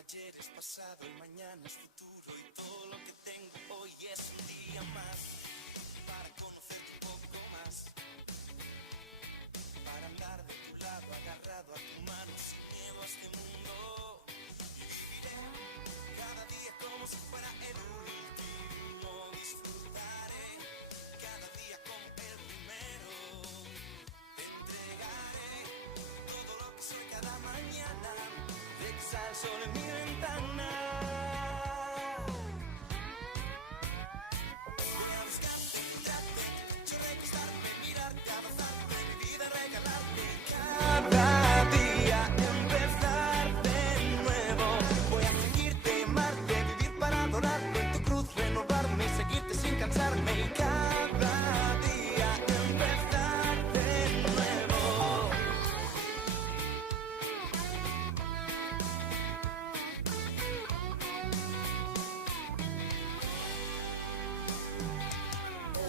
Ayer es pasado y mañana es futuro y todo lo que tengo hoy es un día más para conocerte un poco más, para andar de tu lado agarrado a tu mano sin miedo a este mundo y viviré cada día como si fuera el último, disfrutaré cada día como el primero, te entregaré todo lo que soy cada mañana, de que sale el sol en mi ventana. Voy a buscarte, encontrarte, yo recostarme, mirarte, abrazarte, mi vida regalarte. Cada día empezar de nuevo. Voy a seguirte, amarte, vivir para adorarte, en tu cruz renovarme, seguirte sin cansarme. Y cada día empezar de nuevo.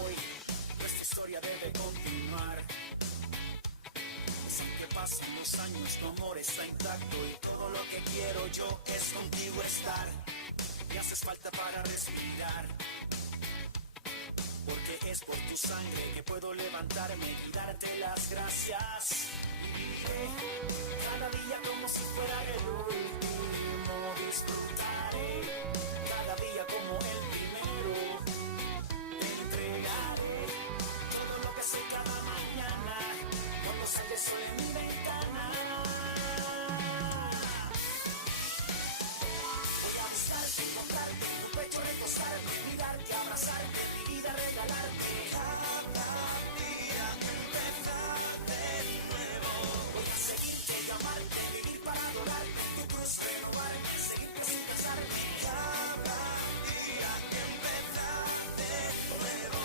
Hoy nuestra historia debe continuar. Sin que pasen los años, tu amor está intacto y todo lo que quiero yo es contigo estar. Me haces falta para respirar, porque es por tu sangre que puedo levantarme y darte las gracias. Viviré cada día como si fuera el último, disfrutaré cada día como el primero, te entregaré todo lo que sé cada mañana, cuando sale el sol en mi ventana. Voy a buscarte, encontrarte, en tu pecho recostarme, mirarte, abrazarte, mi vida regalarte. Cada día empezar de nuevo. Voy a seguirte y amarte, vivir para adorarte, en tu cruz renovarme, seguirte sin cansarme. Cada día empezar de nuevo.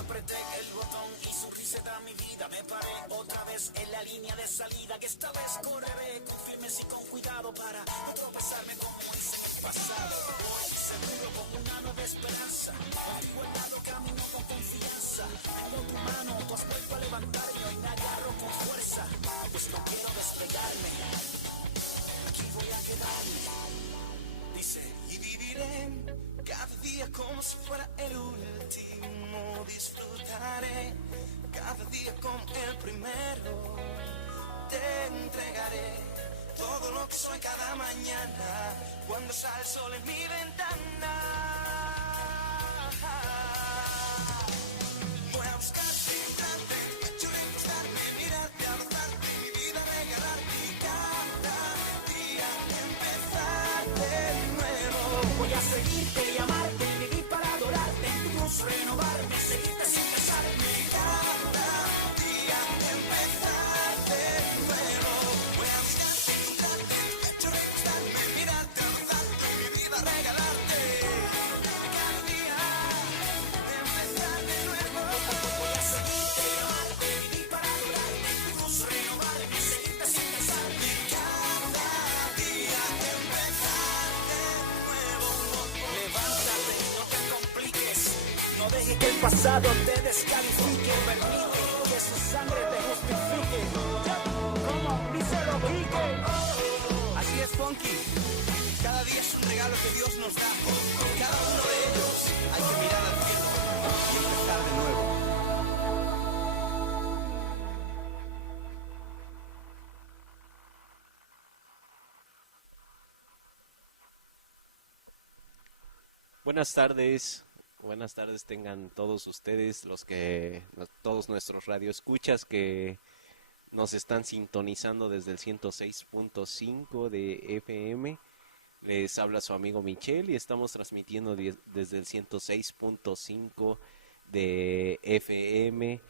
Apreté el botón y su risa da mi vida. Me paré otra vez en la línea de salida, que esta vez correré con firmes y con cuidado para no tropezarme como hice en el pasado. Hoy seguro con una nueva esperanza, contigo al lado camino con confianza. Tengo tu mano, tú has vuelto a levantarme, hoy me agarro con fuerza, pues no quiero despegarme, aquí voy a quedarme. Dice, y viviré cada día como si fuera el último, disfrutaré cada día como el primero, te entregaré todo lo que soy cada mañana, cuando sale el sol en mi ventana. Voy a buscarte, encontrarte, yo recostarme, mirarte, abrazarte, mi vida regalarte y cada día empezar de nuevo. Voy a seguirte y amarte, vivir para adorarte, en tu cruz renovarme, seguirte sin cansarme. Cada día empezar de nuevo. Voy a buscarte, encontrarte, yo recostarme, mirarte, abrazarte, mi vida regalarte. Cada día empezar de nuevo. Voy a seguirte y amarte, vivir para adorarte, en tu cruz renovarme, seguirte sin cansarme. Cada día empezar de nuevo. Levántate, no te compliques, no dejes que el pasado te descalifique, permite que su sangre te justifique. Como díselo, Quique. Así es, Funky. Cada día es un regalo que Dios nos da. Cada uno de ellos hay que mirar al cielo y empezar de nuevo. Buenas tardes tengan todos ustedes, todos nuestros radioescuchas que nos están sintonizando desde el 106.5 de FM. Les habla su amigo Michelle y estamos transmitiendo desde el 106.5 de FM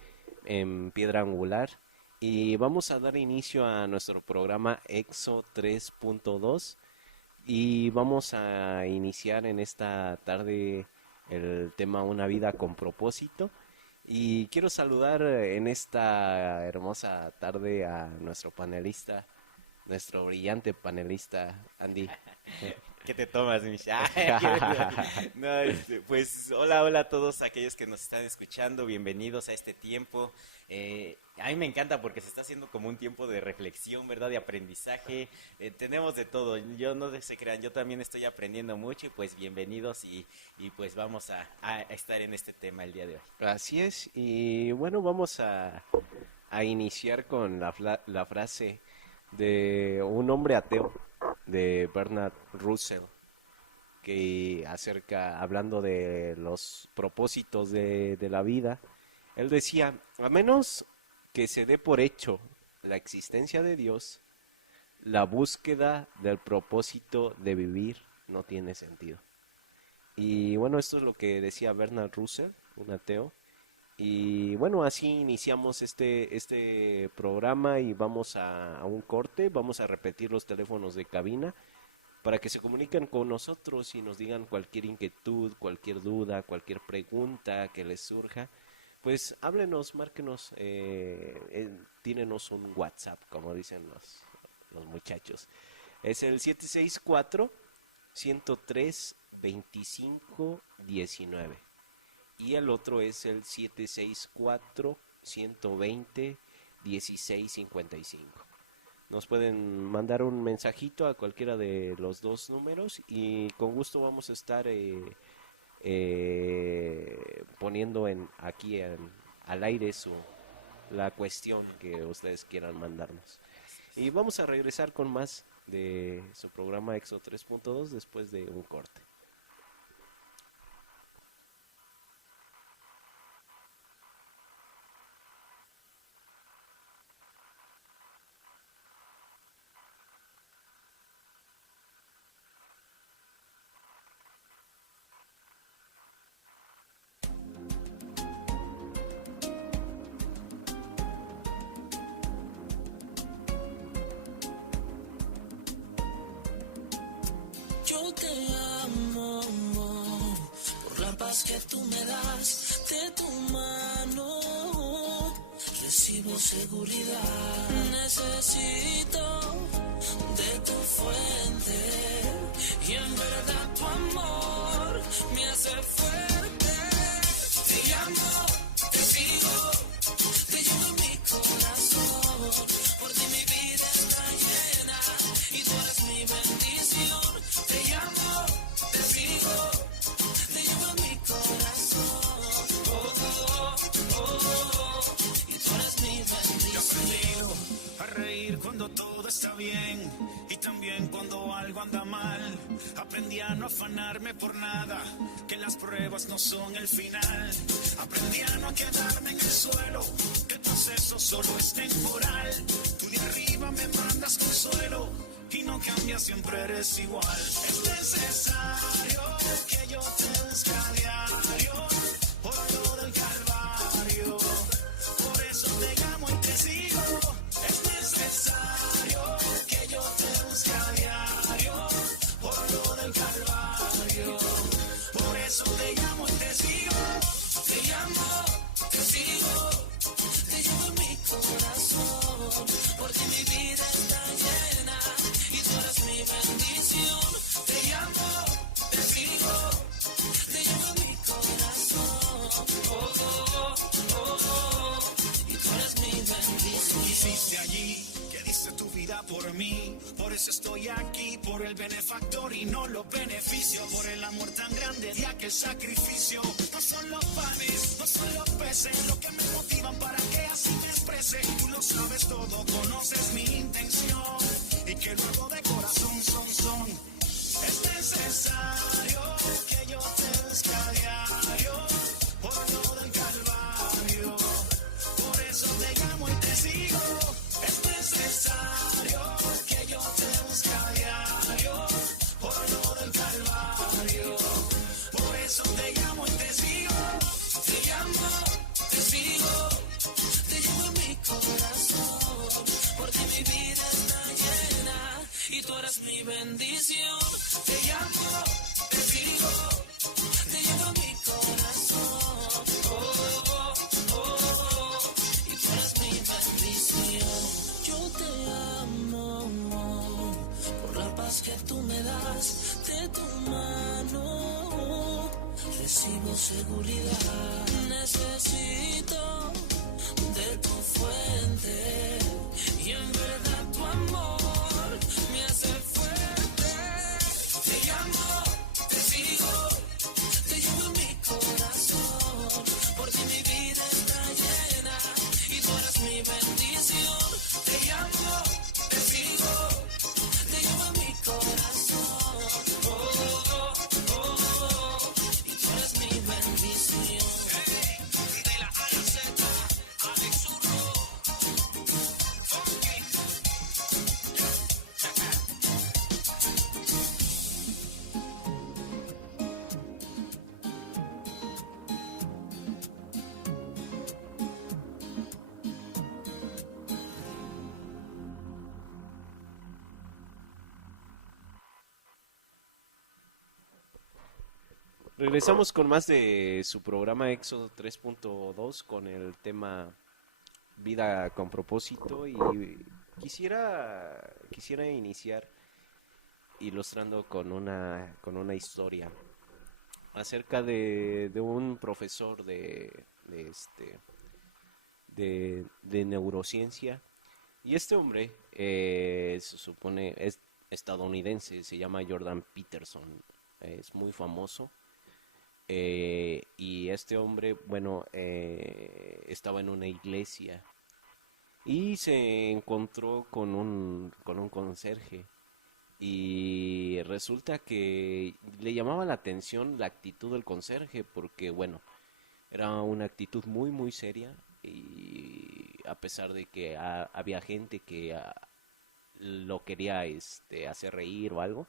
en Piedra Angular. Y vamos a dar inicio a nuestro programa EXO 3.2 y vamos a iniciar en esta tarde el tema Una vida con propósito. Y quiero saludar en esta hermosa tarde a nuestro panelista, nuestro brillante panelista, Andy. ¿Qué te tomas, Misha? No, pues hola a todos aquellos que nos están escuchando, bienvenidos a este tiempo. A mí me encanta porque se está haciendo como un tiempo de reflexión, ¿verdad? De aprendizaje. Tenemos de todo, yo no se crean, yo también estoy aprendiendo mucho y pues bienvenidos y pues vamos a estar en este tema el día de hoy. Así es, y bueno, vamos a iniciar con la frase de un hombre ateo, de Bernard Russell, que hablando de los propósitos de la vida, él decía, a menos que se dé por hecho la existencia de Dios, la búsqueda del propósito de vivir no tiene sentido. Y bueno, esto es lo que decía Bernard Russell, un ateo. Y bueno, así iniciamos este programa y vamos a un corte, vamos a repetir los teléfonos de cabina para que se comuniquen con nosotros y nos digan cualquier inquietud, cualquier duda, cualquier pregunta que les surja. Pues háblenos, márquenos, tírenos un WhatsApp, como dicen los muchachos. Es el 764-103-2519. Y el otro es el 764-120-1655. Nos pueden mandar un mensajito a cualquiera de los dos números y con gusto vamos a estar poniendo al aire la cuestión que ustedes quieran mandarnos. Y vamos a regresar con más de su programa EXO 3.2 después de un corte. Yo te amo por la paz que tú me das de tu mano. Recibo seguridad, necesito de tu fuente y en verdad tu amor me hace fuerte. Te llamo, te sigo, te llevo en mi corazón. Por ti mi vida está llena y tú eres mi bendición. Te llamo, te sigo, te llevo en mi corazón. Y tú eres mi bendición. Yo aprendí a reír cuando todo está bien y también cuando algo anda mal. Aprendí a no afanarme por nada, que las pruebas no son el final. Aprendí a no quedarme en el suelo, que el proceso solo es temporal. Tú de arriba me mandas consuelo y no cambias, siempre eres igual. Es necesario que yo te busque a diario por lo del Calvario. Por eso te llamo y te sigo. Es necesario que yo te busque a diario por lo del Calvario. Por eso te llamo y te sigo. Te llamo, te sigo, te llevo en mi corazón. Por ti mi vida está llena y tú eres mi bendición. Te llamo, te sigo, te llevo en mi corazón. Y tú eres mi bendición. Hiciste allí, que diste tu vida por mí. Por eso estoy aquí, por el benefactor y no los beneficios. Por el amor tan grande de aquel sacrificio. No son los panes, no son los peces lo que me motivan para que así me exprese. Tú lo sabes todo, conoces mi intención y que lo hago de corazón, son. Es necesario que yo te busque a diario por lo del Calvario. Por eso te llamo y te sigo. Es necesario que yo te busque a diario por lo del Calvario. Por eso te llamo y te sigo. Te llamo, te sigo, te llevo en mi corazón. Por ti mi vida está llena y tú eres mi bendición. Te llamo, te sigo, te llevo en mi corazón. Y tú eres mi bendición. Yo te amo por la paz que tú me das de de tu mano recibo seguridad. Necesito de tu fuente y en verdad tu amor me hace fuerte. Te llamo, te sigo, te llevo en mi corazón, porque mi vida está llena y tú eres mi bendición. Te llamo, te sigo, te llevo en mi corazón, y tú eres mi bendición. De la A a la Z, Alex Urro, Funky. Regresamos con más de su programa Éxodo 3.2 con el tema Vida con propósito y quisiera iniciar ilustrando con una historia acerca de un profesor de neurociencia. Y este hombre se supone es estadounidense, se llama Jordan Peterson, es muy famoso. Y este hombre, bueno, estaba en una iglesia y se encontró con un conserje. Y resulta que le llamaba la atención la actitud del conserje porque, bueno, era una actitud muy, muy seria. Y a pesar de que había gente que lo quería hacer reír o algo,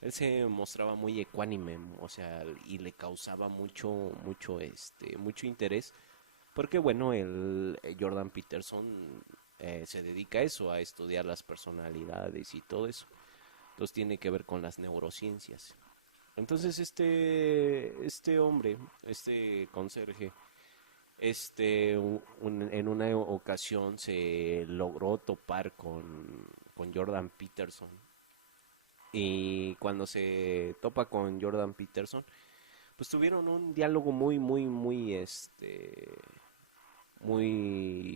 él se mostraba muy ecuánime, o sea, y le causaba mucho interés, porque bueno, Jordan Peterson se dedica a eso, a estudiar las personalidades y todo eso. Entonces tiene que ver con las neurociencias. Entonces este hombre, este conserje, en una ocasión se logró topar con Jordan Peterson. Y cuando se topa con Jordan Peterson, pues tuvieron un diálogo muy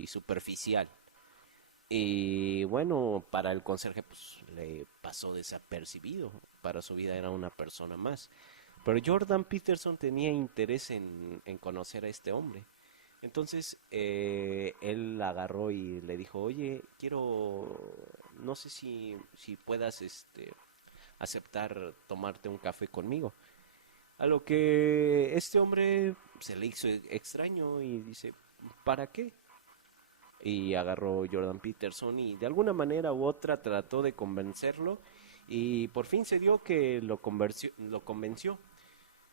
superficial. Y bueno, para el conserje pues le pasó desapercibido, para su vida era una persona más. Pero Jordan Peterson tenía interés en conocer a este hombre. Entonces él agarró y le dijo, oye, no sé si puedas aceptar tomarte un café conmigo. A lo que este hombre se le hizo extraño y dice, ¿para qué? Y agarró Jordan Peterson y de alguna manera u otra trató de convencerlo y por fin se dio que lo convenció.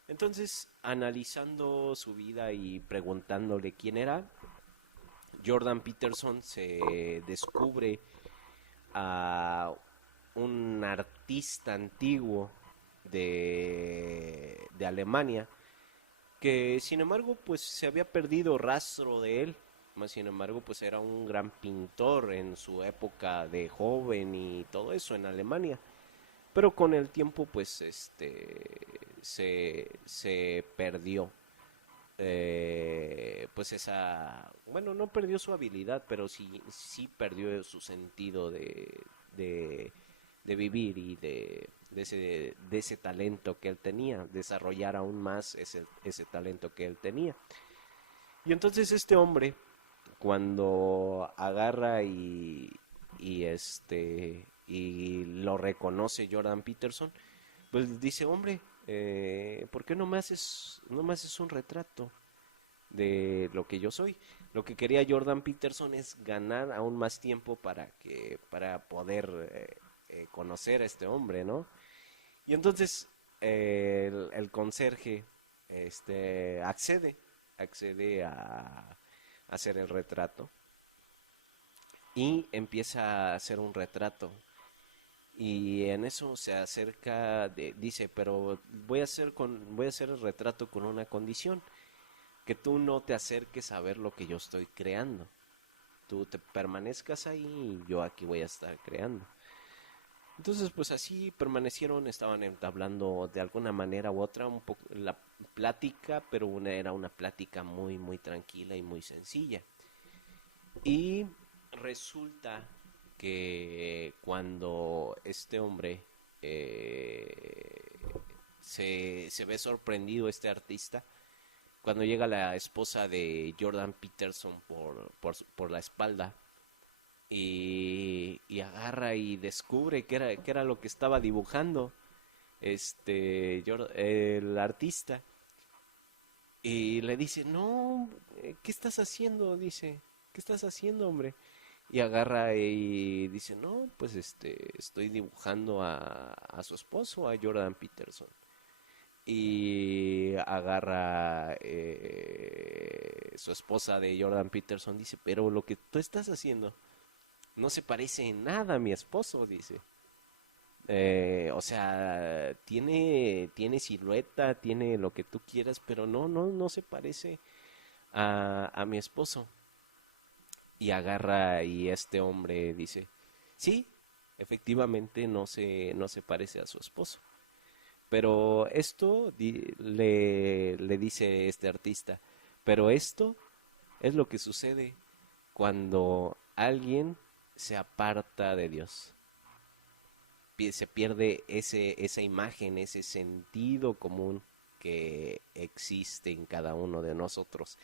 Entonces, analizando su vida y preguntándole quién era, Jordan Peterson se descubre a un artista antiguo de Alemania, que sin embargo pues se había perdido rastro de él, más sin embargo pues era un gran pintor en su época de joven y todo eso en Alemania, pero con el tiempo pues se perdió. Pues bueno, no perdió su habilidad, pero sí perdió su sentido de vivir y de ese talento que él tenía, desarrollar aún más ese talento que él tenía. Y entonces este hombre, cuando agarra y lo reconoce Jordan Peterson, pues dice, hombre, ¿por qué no me haces un retrato de lo que yo soy? Lo que quería Jordan Peterson es ganar aún más tiempo para poder conocer a este hombre, ¿no? Y entonces el conserje accede a hacer el retrato y empieza a hacer un retrato. Y en eso se acerca, dice, pero voy a hacer el retrato con una condición, que tú no te acerques a ver lo que yo estoy creando. Tú te permanezcas ahí y yo aquí voy a estar creando. Entonces, pues así permanecieron, estaban entablando de alguna manera u otra un poco la plática, pero era una plática muy, muy tranquila y muy sencilla. Y resulta que cuando este hombre se ve sorprendido, este artista, cuando llega la esposa de Jordan Peterson por la espalda y agarra y descubre que era lo que estaba dibujando el artista, y le dice, no, ¿qué estás haciendo? Dice, ¿qué estás haciendo, hombre? Y agarra y dice, no, pues estoy dibujando a su esposo, a Jordan Peterson. Y agarra su esposa de Jordan Peterson, dice, pero lo que tú estás haciendo no se parece en nada a mi esposo, dice. O sea, tiene silueta, tiene lo que tú quieras, pero no se parece a mi esposo. Y agarra y este hombre dice, sí, efectivamente no se parece a su esposo. Pero esto, le dice este artista, pero esto es lo que sucede cuando alguien se aparta de Dios. Se pierde esa imagen, ese sentido común que existe en cada uno de nosotros.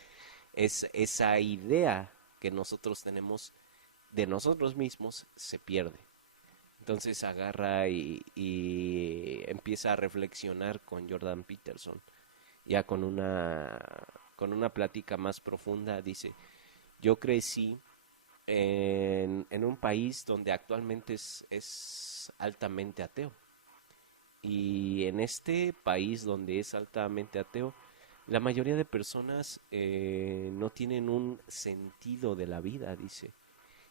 Es esa idea que nosotros tenemos de nosotros mismos se pierde. Entonces agarra y empieza a reflexionar con Jordan Peterson, ya con una plática más profunda. Dice, yo crecí en un país donde actualmente es altamente ateo. Y en este país donde es altamente ateo, la mayoría de personas no tienen un sentido de la vida, dice.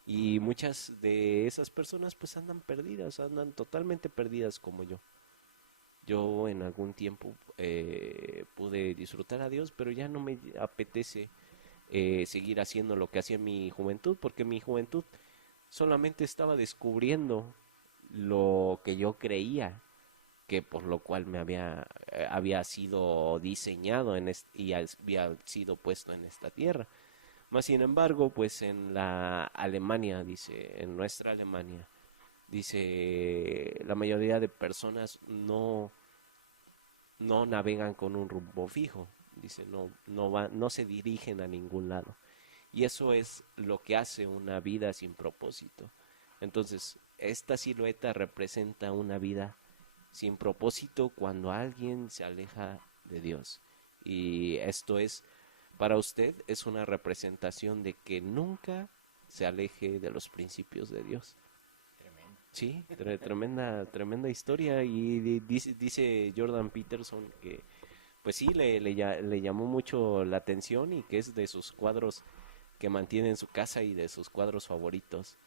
Y muchas de esas personas pues andan perdidas, andan totalmente perdidas como yo. Yo en algún tiempo pude disfrutar a Dios, pero ya no me apetece seguir haciendo lo que hacía en mi juventud, porque en mi juventud solamente estaba descubriendo lo que yo creía, que por lo cual había sido diseñado y había sido puesto en esta tierra. Más sin embargo, pues en la Alemania, dice, en nuestra Alemania, dice, la mayoría de personas no navegan con un rumbo fijo, dice, no se dirigen a ningún lado. Y eso es lo que hace una vida sin propósito. Entonces, esta silueta representa una vida sin propósito cuando alguien se aleja de Dios. Y esto es, para usted, es una representación de que nunca se aleje de los principios de Dios. Tremendo. Sí, tremenda historia. Y dice Jordan Peterson que pues sí, le llamó mucho la atención y que es de sus cuadros que mantiene en su casa y de sus cuadros favoritos.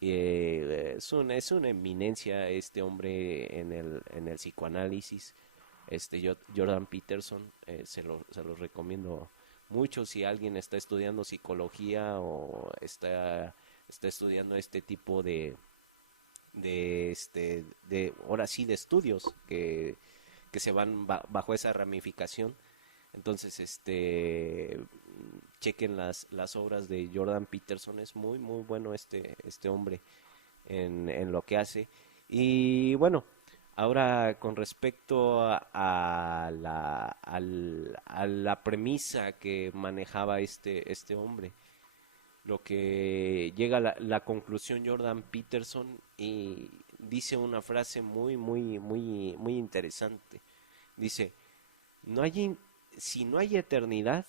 Es una eminencia este hombre en el psicoanálisis. Jordan Peterson, se lo recomiendo mucho si alguien está estudiando psicología o está estudiando este tipo ahora sí, de estudios que se van bajo esa ramificación. Entonces, chequen las obras de Jordan Peterson. Es muy, muy bueno este hombre en lo que hace. Y bueno, ahora con respecto a la premisa que manejaba este hombre, lo que llega a la conclusión Jordan Peterson, y dice una frase muy, muy, muy, muy interesante. Dice, no hay, si no hay eternidad,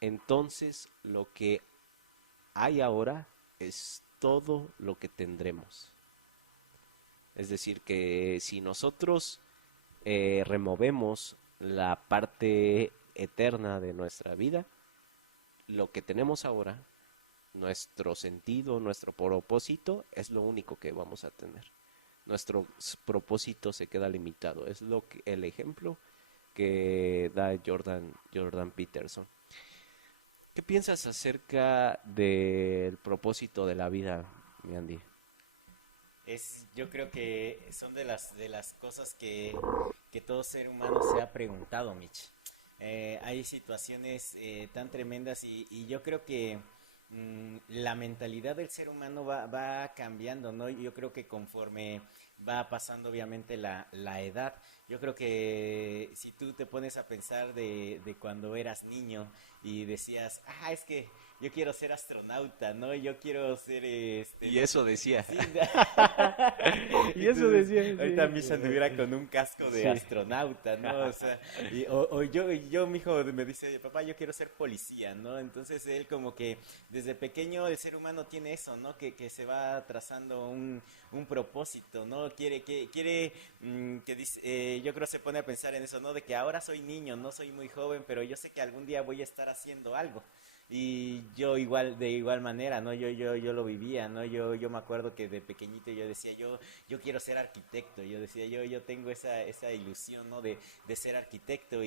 entonces lo que hay ahora es todo lo que tendremos. Es decir, que si nosotros removemos la parte eterna de nuestra vida, lo que tenemos ahora, nuestro sentido, nuestro propósito, es lo único que vamos a tener. Nuestro propósito se queda limitado. Es el ejemplo que da Jordan Peterson. ¿Qué piensas acerca del propósito de la vida, mi Andy? Yo creo que son de las cosas que todo ser humano se ha preguntado, Mitch. Hay situaciones tan tremendas y yo creo que la mentalidad del ser humano va cambiando, ¿no? Yo creo que conforme va pasando obviamente la edad, yo creo que si tú te pones a pensar de cuando eras niño y decías, es que yo quiero ser astronauta, ¿no? Yo quiero ser Y eso decía. Sí, Y eso entonces, decía, sí. ahorita Misha anduviera con un casco de Sí. astronauta, ¿no? O sea, o yo, mi hijo me dice, papá, yo quiero ser policía, ¿no? Entonces él como que desde pequeño el ser humano tiene eso, ¿no? Que se va trazando un propósito, ¿no? Yo creo se pone a pensar en eso, ¿no? De que ahora soy niño, no soy muy joven, pero yo sé que algún día voy a estar haciendo algo. Y yo de igual manera, ¿no? Yo lo vivía, ¿no? Yo me acuerdo que de pequeñito yo decía, yo quiero ser arquitecto, yo decía, yo tengo esa ilusión, ¿no? De ser arquitecto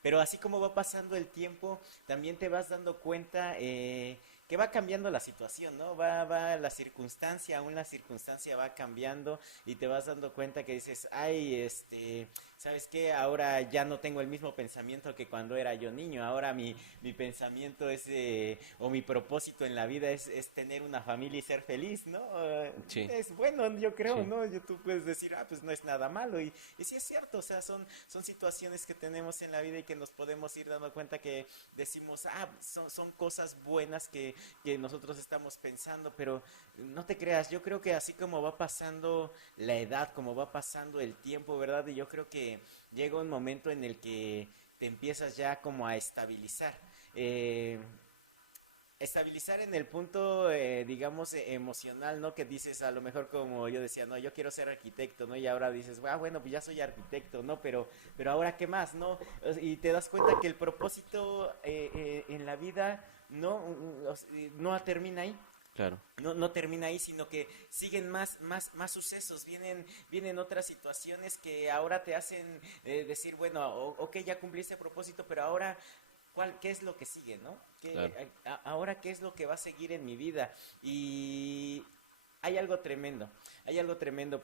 pero así como va pasando el tiempo, también te vas dando cuenta, que va cambiando la situación, ¿no? Va la circunstancia, aún la circunstancia va cambiando y te vas dando cuenta que dices, ¿sabes qué? Ahora ya no tengo el mismo pensamiento que cuando era yo niño. Ahora mi pensamiento o mi propósito en la vida es tener una familia y ser feliz, ¿no? Sí. Es bueno, yo creo, Sí. ¿no? Tú puedes decir, pues no es nada malo. Y sí es cierto, o sea, son situaciones que tenemos en la vida y que nos podemos ir dando cuenta que decimos, son cosas buenas que nosotros estamos pensando, pero no te creas, yo creo que así como va pasando la edad, como va pasando el tiempo, ¿verdad? Y yo creo que llega un momento en el que te empiezas ya como a estabilizar. Estabilizar en el punto, digamos, emocional, ¿no? Que dices, a lo mejor como yo decía, no, yo quiero ser arquitecto, ¿no? Y ahora dices, bueno, pues ya soy arquitecto, ¿no? Pero ahora, ¿qué más, no? Y te das cuenta que el propósito en la vida no termina ahí. Claro. No termina ahí, sino que siguen más sucesos, vienen otras situaciones que ahora te hacen decir, bueno, ok, ya cumplí ese propósito, pero ahora, ¿qué es lo que sigue, no? Claro. Ahora, ¿qué es lo que va a seguir en mi vida? Y hay algo tremendo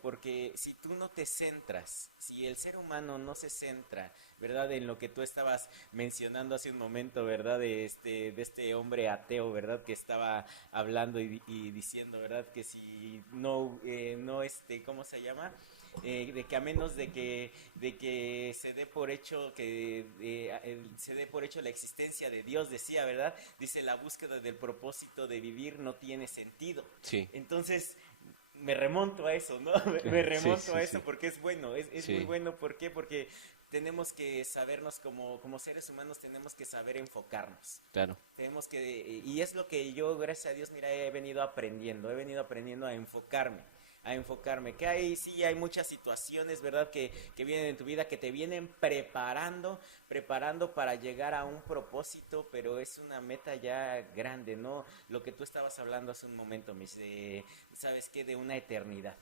porque si tú no te centras, si el ser humano no se centra, ¿verdad? En lo que tú estabas mencionando hace un momento, ¿verdad? De este hombre ateo, ¿verdad? Que estaba hablando y diciendo, ¿verdad? Que si ¿cómo se llama? De que a menos de que se dé por hecho se dé por hecho la existencia de Dios, decía, ¿verdad? Dice, la búsqueda del propósito de vivir no tiene sentido. Sí. Entonces, me remonto a eso, ¿no? Me remonto a eso porque es bueno, es Sí. muy bueno. ¿Por qué? Porque tenemos que sabernos como seres humanos, tenemos que saber enfocarnos. Claro. Y es lo que yo, gracias a Dios, mira, he venido aprendiendo a enfocarme, que sí hay muchas situaciones, ¿verdad? Que vienen en tu vida, que te vienen preparando para llegar a un propósito, pero es una meta ya grande, ¿no? Lo que tú estabas hablando hace un momento, ¿sabes qué? De una eternidad.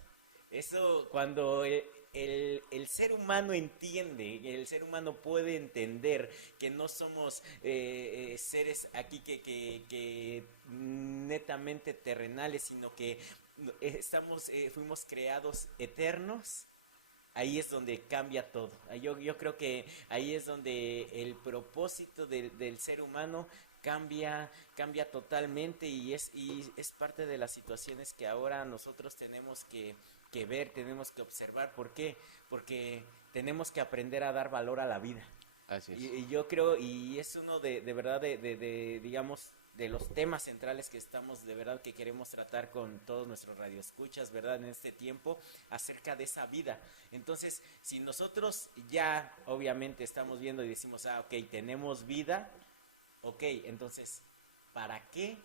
Eso cuando el ser humano entiende, el ser humano puede entender que no somos seres aquí que netamente terrenales, sino que fuimos creados eternos. Ahí es donde cambia todo. Yo creo que ahí es donde el propósito del ser humano cambia totalmente y es parte de las situaciones que ahora nosotros tenemos que ver, tenemos que observar. ¿Por qué? Porque tenemos que aprender a dar valor a la vida. Así es. Y yo creo, y es uno de verdad, digamos, de los temas centrales que estamos, de verdad, que queremos tratar con todos nuestros radioescuchas, ¿verdad? En este tiempo, acerca de esa vida. Entonces, si nosotros ya, obviamente, estamos viendo y decimos, ok, tenemos vida, ok, entonces, ¿para qué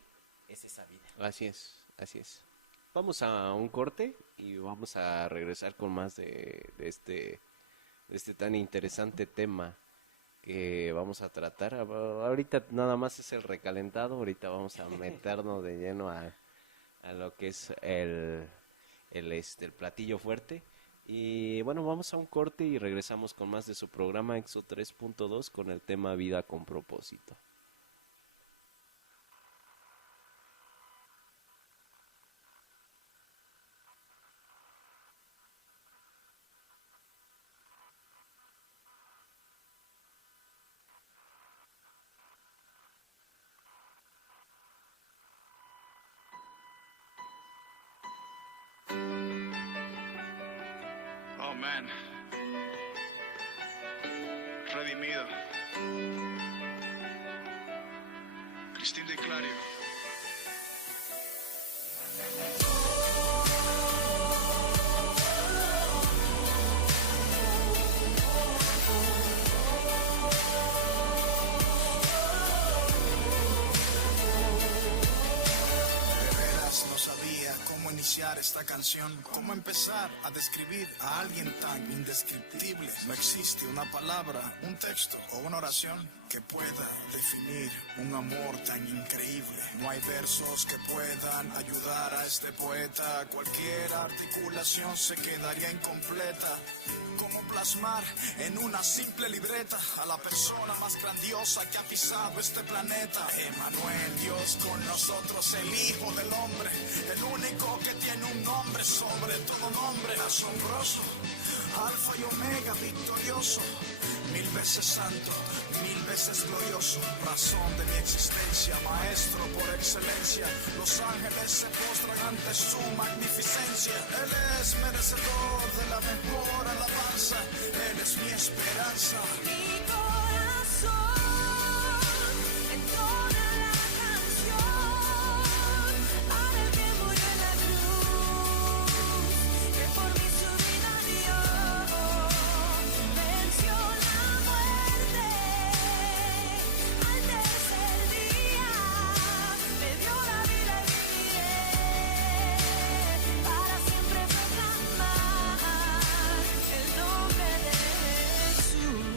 es esa vida? Así es, así es. Vamos a un corte y vamos a regresar con más de este tan interesante tema que vamos a tratar. Ahorita nada más es el recalentado, ahorita vamos a meternos de lleno a lo que es el platillo fuerte. Y bueno, vamos a un corte y regresamos con más de su programa EXO 3.2 con el tema Vida con Propósito. Amén. Redimido. Cristín de Clario. No sabía cómo iniciar esta canción, cómo empezar a describir a alguien tan indescriptible. No existe una palabra, un texto o una oración que pueda definir un amor tan increíble. No hay versos que puedan ayudar a este poeta. Cualquier articulación se quedaría incompleta. ¿Cómo plasmar en una simple libreta a la persona más grandiosa que ha pisado este planeta? Emmanuel, Dios con nosotros, el Hijo del Hombre, el único que tiene un nombre sobre todo nombre, asombroso, Alfa y Omega, victorioso, 1000 veces santo, 1000 veces glorioso, razón de mi existencia, maestro por excelencia. Los ángeles se postran ante su magnificencia. Él es merecedor de la mejor alabanza. Él es mi esperanza. Mi corazón entona la canción para el que murió en la cruz, que por mí su vida dio, venció la muerte al tercer día, me dio la vida y viviré para siempre proclamar el nombre de Jesús.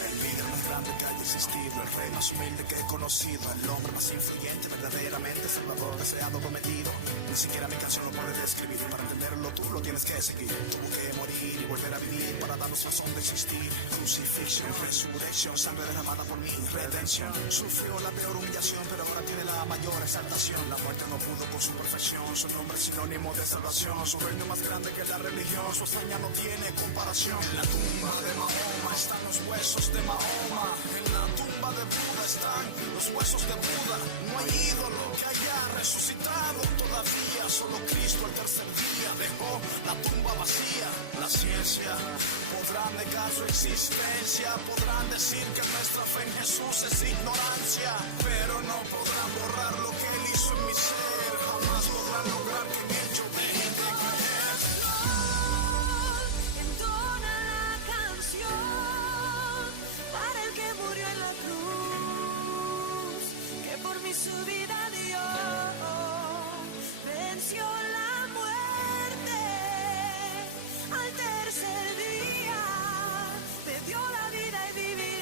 El líder más grande que haya existido, el rey más humilde que he conocido, el hombre más influyente, verdaderamente salvador, deseado, prometido. Ni siquiera mi canción lo puede describir. Para entenderlo tú lo tienes que seguir. Tuvo que morir y volver a vivir para darnos razón de existir. Crucifixión, resurrección, sangre derramada por mí, redención. Sufrió la peor humillación, pero ahora tiene la mayor exaltación. La muerte no pudo con su perfección. Su nombre es sinónimo de salvación. Su reino más grande que la religión. Su hazaña no tiene comparación. En la tumba de Mahoma están los huesos de Mahoma. En la tumba de Buda están los huesos de Buda. No hay ídolo que haya resucitado todavía. Solo Cristo al tercer día dejó la tumba vacía. La ciencia podrá negar su existencia. Podrán decir que nuestra fe en Jesús es ignorancia, pero no podrán borrar lo que Él hizo en mi ser. Jamás podrán lograr que en Él yo deje de creer. Entona la canción para el que murió en la cruz, que por mí su vida dio, venció la muerte al tercer día, me dio la vida y viviré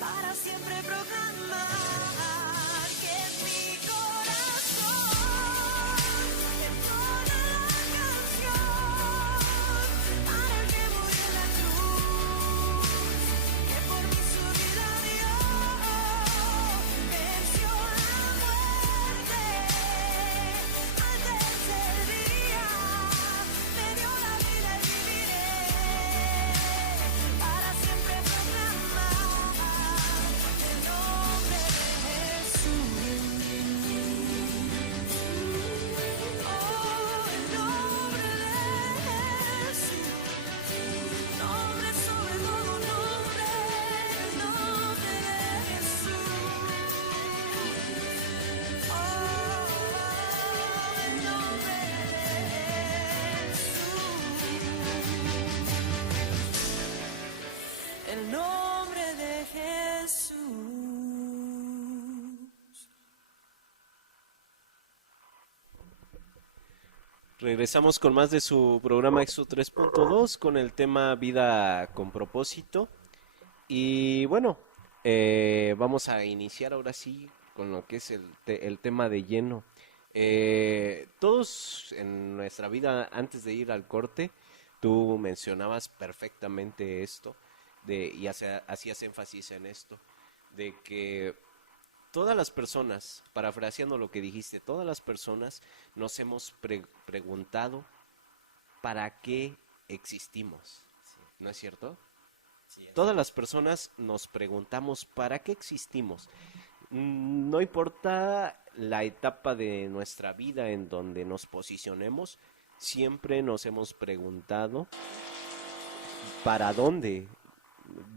para siempre proclamar que en mi corazón entona la canción para el que murió en la cruz, que por mí su vida dio, venció la muerte al tercer día, me dio la vida y viviré para siempre proclamar el nombre de Jesús. Oh, el nombre de Jesús. Nombre sobre todo nombre, el nombre de Jesús. Oh, el nombre de Jesús. El nombre de Jesús. Regresamos con más de su programa EXO 3.2 con el tema Vida con propósito. Y bueno, vamos a iniciar ahora sí con lo que es el tema de lleno. Todos en nuestra vida, antes de ir al corte, tú mencionabas perfectamente esto, y hacías énfasis en esto, de que todas las personas, parafraseando lo que dijiste, todas las personas nos hemos preguntado ¿para qué existimos? ¿no es cierto? Sí, Todas las personas nos preguntamos ¿para qué existimos? No importa la etapa de nuestra vida en donde nos posicionemos, siempre nos hemos preguntado ¿para dónde?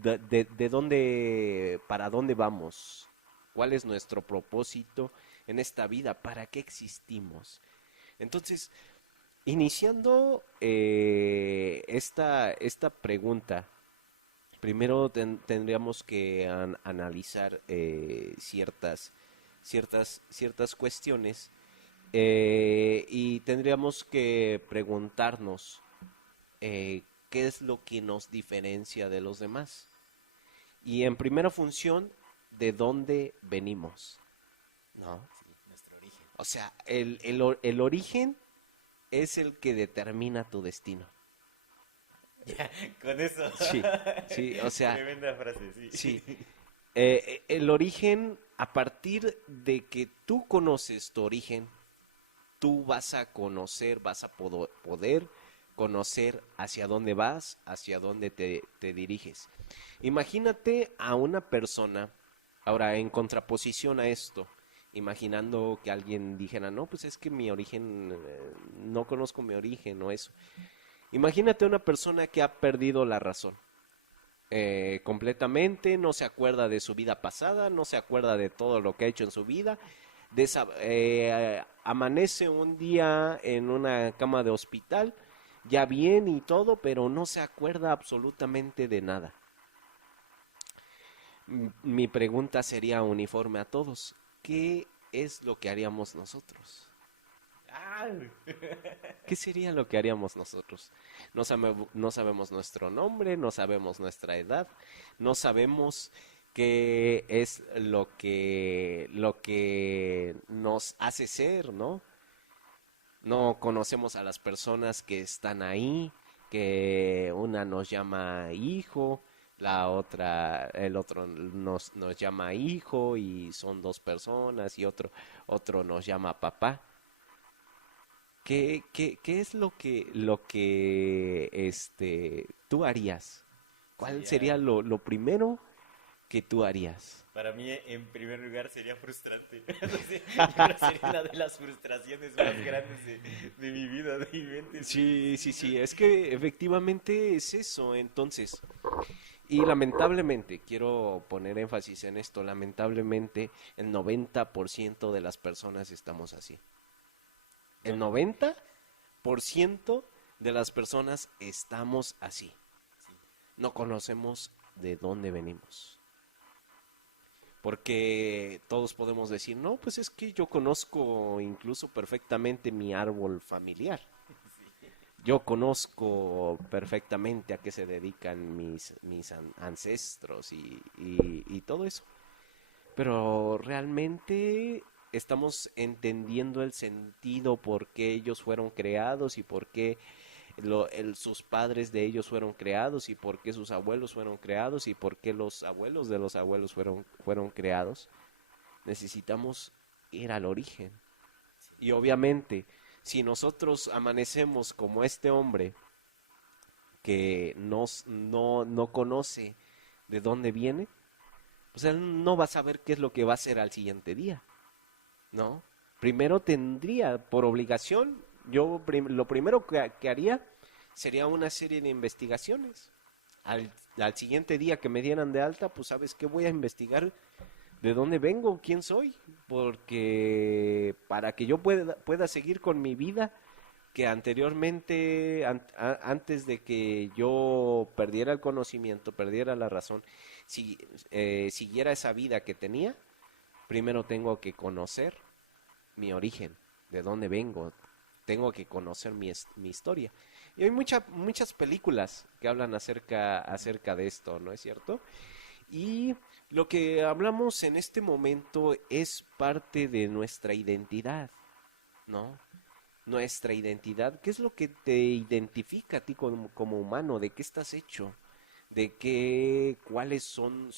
De dónde, para dónde vamos? ¿Cuál es nuestro propósito en esta vida? ¿Para qué existimos? Entonces, iniciando esta pregunta, primero tendríamos que analizar ciertas cuestiones y tendríamos que preguntarnos qué es lo que nos diferencia de los demás. Y en primera función, ¿de dónde venimos? ¿No? sí, nuestro origen. O sea, el origen es el que determina tu destino. Ya, con eso. Sí, sí, o sea, Tremenda frase, sí. sí. El origen, a partir de que tú conoces tu origen, tú vas a conocer, vas a poder conocer hacia dónde vas, hacia dónde te diriges. Imagínate a una persona, ahora en contraposición a esto, imaginando que alguien dijera, no, pues es que mi origen, no conozco mi origen o eso. Imagínate una persona que ha perdido la razón completamente, no se acuerda de su vida pasada, no se acuerda de todo lo que ha hecho en su vida, amanece un día en una cama de hospital, ya bien y todo, pero no se acuerda absolutamente de nada. Mi pregunta sería uniforme a todos. ¿Qué es lo que haríamos nosotros? Ah, ¿Qué sería lo que haríamos nosotros? No sabemos nuestro nombre, no sabemos nuestra edad, no sabemos qué es lo que nos hace ser, ¿no? No conocemos a las personas que están ahí, que una nos llama hijo, el otro nos llama hijo y son dos personas y otro nos llama papá. ¿Qué es lo que tú harías? ¿Cuál sería sería, lo primero que tú harías? para mí, en primer lugar, sería frustrante. No sé, yo creo que sería una de las frustraciones más grandes de mi vida, de mi mente. Sí, sí, sí, es que efectivamente es eso, entonces. Y lamentablemente, quiero poner énfasis en esto, lamentablemente el 90% de las personas estamos así. El 90% de las personas estamos así. No conocemos de dónde venimos. Porque todos podemos decir, no, pues es que yo conozco incluso perfectamente mi árbol familiar. Yo conozco perfectamente a qué se dedican mis ancestros y todo eso. Pero realmente estamos entendiendo el sentido por qué ellos fueron creados y por qué sus padres de ellos fueron creados y por qué sus abuelos fueron creados y por qué los abuelos de los abuelos fueron creados. Necesitamos ir al origen. Y obviamente, si nosotros amanecemos como este hombre que no conoce de dónde viene, pues él no va a saber qué es lo que va a hacer al siguiente día, ¿no? Primero tendría, por obligación, lo primero que haría sería una serie de investigaciones. Al siguiente día que me dieran de alta, pues ¿sabes qué? Voy a investigar de dónde vengo, quién soy, porque para que yo pueda seguir con mi vida, que anteriormente, antes de que yo perdiera el conocimiento, perdiera la razón, si siguiera esa vida que tenía, primero tengo que conocer mi origen, de dónde vengo, tengo que conocer mi historia. Y hay muchas películas que hablan acerca de esto, ¿no es cierto? Y lo que hablamos en este momento es parte de nuestra identidad, ¿no? Nuestra identidad, ¿qué es lo que te identifica a ti como humano? ¿De qué estás hecho? ¿Cuáles son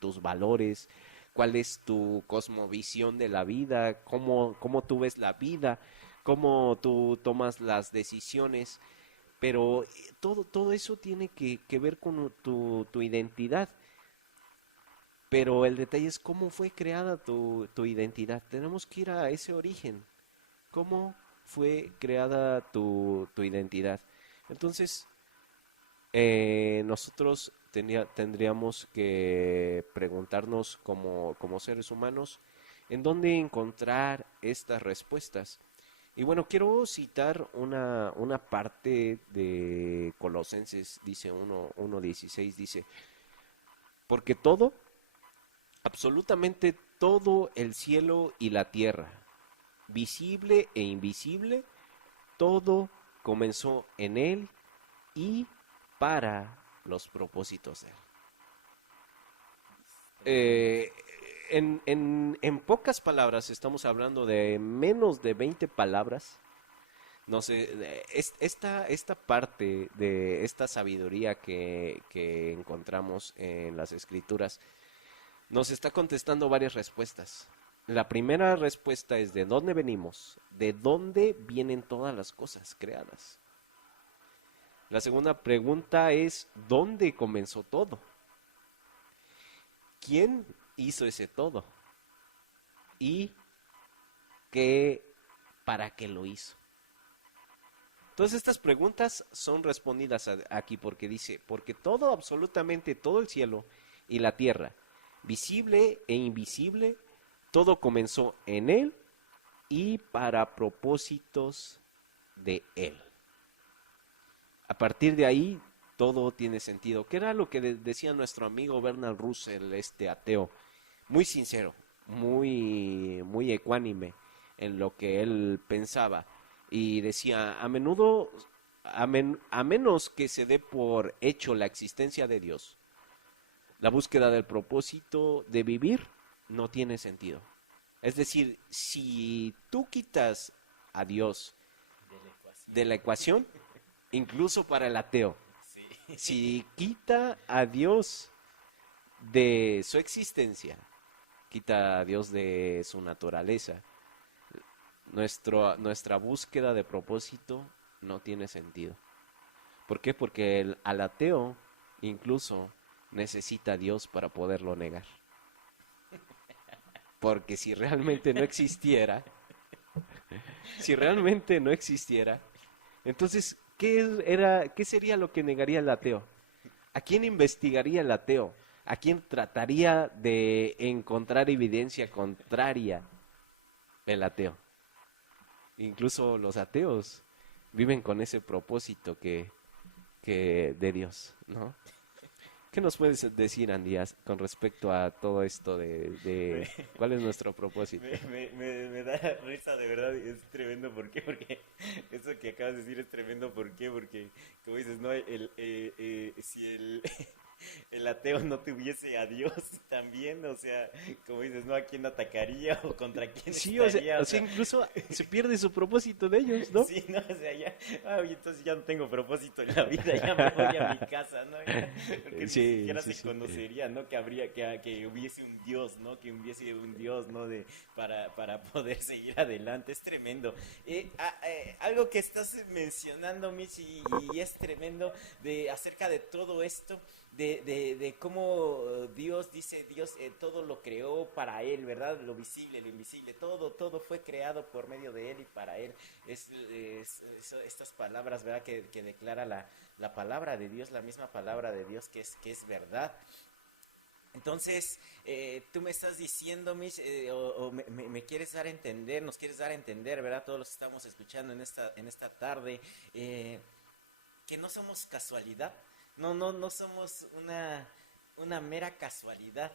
tus valores? ¿Cuál es tu cosmovisión de la vida? ¿Cómo tú ves la vida? ¿Cómo tú tomas las decisiones? Pero todo eso tiene que ver con tu identidad. Pero el detalle es cómo fue creada tu identidad. Tenemos que ir a ese origen. ¿Cómo fue creada tu identidad? Entonces, nosotros tendríamos que preguntarnos como seres humanos en dónde encontrar estas respuestas. Y bueno, quiero citar una parte de Colosenses, dice 1:16, dice, porque todo, absolutamente todo el cielo y la tierra, visible e invisible, todo comenzó en Él y para los propósitos de Él. En pocas palabras, estamos hablando de menos de 20 palabras. No sé, esta parte de esta sabiduría que encontramos en las Escrituras nos está contestando varias respuestas. La primera respuesta es de dónde venimos, de dónde vienen todas las cosas creadas. La segunda pregunta es ¿dónde comenzó todo? ¿Quién hizo ese todo? ¿Y para qué lo hizo? Todas estas preguntas son respondidas aquí porque dice, porque todo, absolutamente todo el cielo y la tierra, visible e invisible, todo comenzó en Él y para propósitos de Él. A partir de ahí, todo tiene sentido. ¿Qué era lo que decía nuestro amigo Bernard Russell, este ateo? Muy sincero, muy ecuánime en lo que él pensaba. Y decía, a menudo, a menos que se dé por hecho la existencia de Dios, la búsqueda del propósito de vivir no tiene sentido. Es decir, si tú quitas a Dios de la ecuación, incluso para el ateo, si quita a Dios de su existencia, quita a Dios de su naturaleza, nuestra búsqueda de propósito no tiene sentido. ¿Por qué? Porque al ateo incluso necesita a Dios para poderlo negar. Porque si realmente no existiera, entonces, ¿qué sería lo que negaría el ateo? ¿A quién investigaría el ateo? ¿A quién trataría de encontrar evidencia contraria el ateo? Incluso los ateos viven con ese propósito que de Dios, ¿no? ¿Qué nos puedes decir, Andy, con respecto a todo esto de cuál es nuestro propósito? Me da risa, de verdad, es tremendo. ¿Por qué? Porque eso que acabas de decir es tremendo. ¿Por qué? Porque, como dices, ¿no? Si el ateo no tuviese a Dios también, o sea, como dices, ¿no? ¿A quién atacaría o contra quién Sí, estaría? o sea, incluso se pierde su propósito de ellos, ¿no? Sí, no, o sea, ya, oye, entonces ya no tengo propósito en la vida, ya me voy a mi casa, ¿no? Ya, porque Sí, ni siquiera sí, se sí. conocería, ¿no? Que hubiese un Dios, ¿no? Que hubiese un Dios, ¿no? Para poder seguir adelante, es tremendo. Algo que estás mencionando, Michi, y es tremendo acerca de todo esto. De cómo Dios dice, Dios todo lo creó para Él, ¿verdad? Lo visible, lo invisible, todo fue creado por medio de Él y para Él. Estas palabras, ¿verdad? Que declara la palabra de Dios, la misma palabra de Dios que es verdad. Entonces, tú me estás diciendo, Mish, o me quieres dar a entender, nos quieres dar a entender, ¿verdad? Todos los que estamos escuchando en esta tarde, que no somos casualidad. No somos una mera casualidad.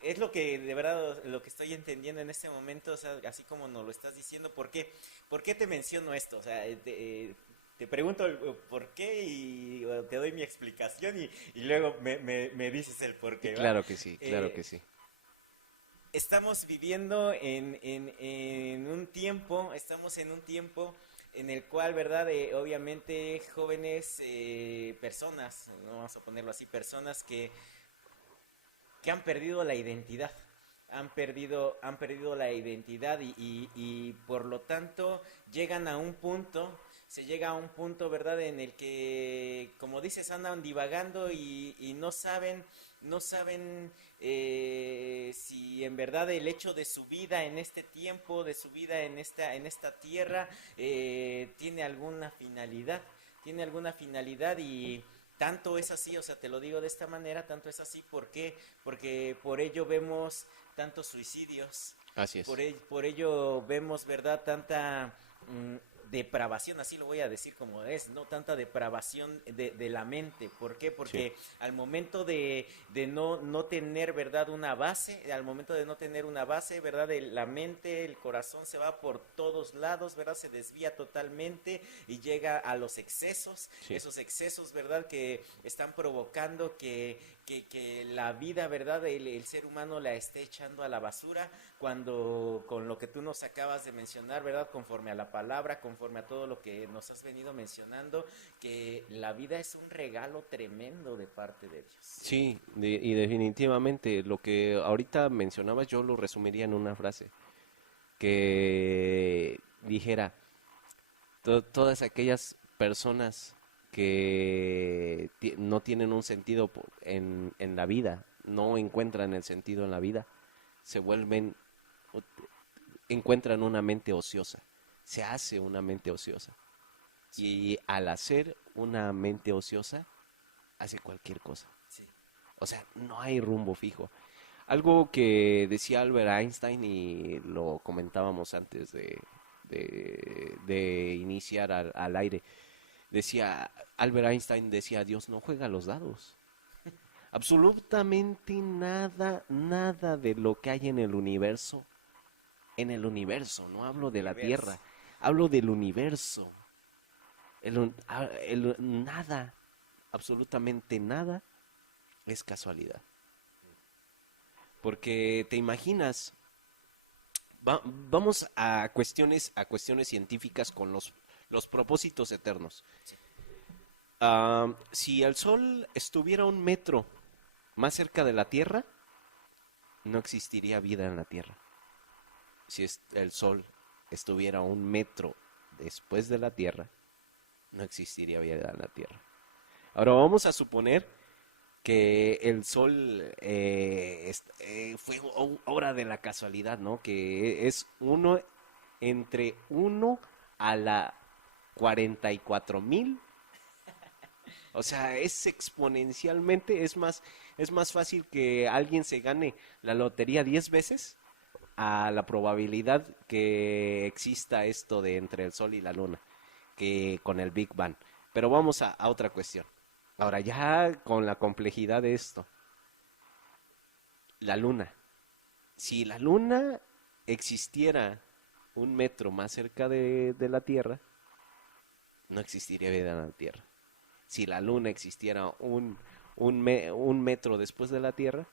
Es lo que de verdad lo que estoy entendiendo en este momento, o sea, así como nos lo estás diciendo. ¿Por qué te menciono esto? O sea, te pregunto el por qué y te doy mi explicación y luego me dices el por qué, ¿va? Claro que sí, claro que sí. Estamos viviendo en un tiempo, en el cual, ¿verdad? Obviamente jóvenes personas, ¿no? Vamos a ponerlo así, personas que han perdido la identidad. han perdido la identidad y por lo tanto llegan a un punto, se llega a un punto, ¿verdad?, en el que, como dices, andan divagando y no saben si en verdad el hecho de su vida en este tiempo, de su vida en esta tierra, tiene alguna finalidad y tanto es así, o sea, te lo digo de esta manera, tanto es así, ¿por qué? Porque por ello vemos tantos suicidios, Así es. por ello vemos, ¿verdad?, tanta depravación, así lo voy a decir como es, ¿no? Tanta depravación de la mente. ¿Por qué? Porque al momento de no tener, ¿verdad?, una base, al momento de no tener una base, ¿verdad?, la mente, el corazón se va por todos lados, ¿verdad?, se desvía totalmente y llega a los excesos, Sí. esos excesos, ¿verdad?, que están provocando que la vida, ¿verdad?, el ser humano la esté echando a la basura, cuando con lo que tú nos acabas de mencionar, ¿verdad?, conforme a la palabra, conforme a todo lo que nos has venido mencionando, que la vida es un regalo tremendo de parte de Dios. Sí, y definitivamente lo que ahorita mencionabas yo lo resumiría en una frase que dijera, todas aquellas personas que no tienen un sentido en la vida, no encuentran el sentido en la vida, se vuelven, encuentran una mente ociosa, se hace una mente ociosa. Y al hacer una mente ociosa, hace cualquier cosa. Sí. O sea, no hay rumbo fijo. Algo que decía Albert Einstein y lo comentábamos antes de iniciar al aire. Albert Einstein decía, Dios no juega los dados. Absolutamente nada de lo que hay en el universo, no hablo de la Universo. Tierra, hablo del universo. Nada, absolutamente nada es casualidad. Porque te imaginas, vamos a cuestiones científicas con los propósitos eternos. Si el Sol estuviera 1 metro más cerca de la Tierra, no existiría vida en la Tierra. Si el Sol estuviera 1 metro después de la Tierra, no existiría vida en la Tierra. Ahora vamos a suponer que el Sol fue obra de la casualidad, ¿no? Que es 1 entre 1 a la 44,000. O sea, es exponencialmente, es más fácil que alguien se gane la lotería 10 veces a la probabilidad que exista esto de entre el Sol y la Luna, que con el Big Bang. Pero vamos a otra cuestión. Ahora ya con la complejidad de esto. La Luna. Si la Luna existiera 1 metro más cerca de la Tierra, no existiría vida en la Tierra. Si la Luna existiera un metro después de la Tierra,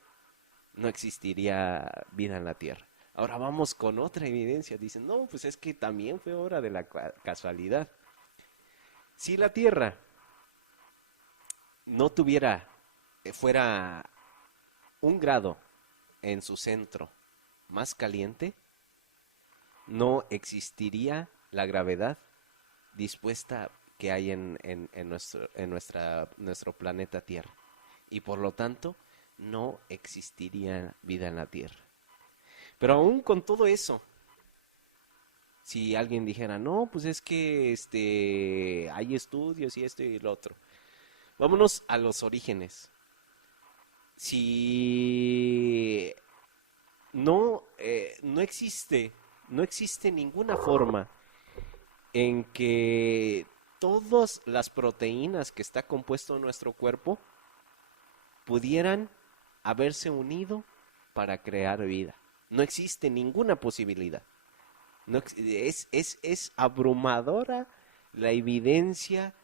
no existiría vida en la Tierra. Ahora vamos con otra evidencia. Dicen, no, pues es que también fue obra de la casualidad. Si la Tierra no fuera 1 grado en su centro más caliente, no existiría la gravedad dispuesta que hay en nuestro planeta Tierra. Y por lo tanto, no existiría vida en la Tierra. Pero aún con todo eso, si alguien dijera, no, pues es que hay estudios y esto y lo otro. Vámonos a los orígenes. Si no existe ninguna forma en que todas las proteínas que está compuesto nuestro cuerpo pudieran haberse unido para crear vida. No existe ninguna posibilidad. Es abrumadora la evidencia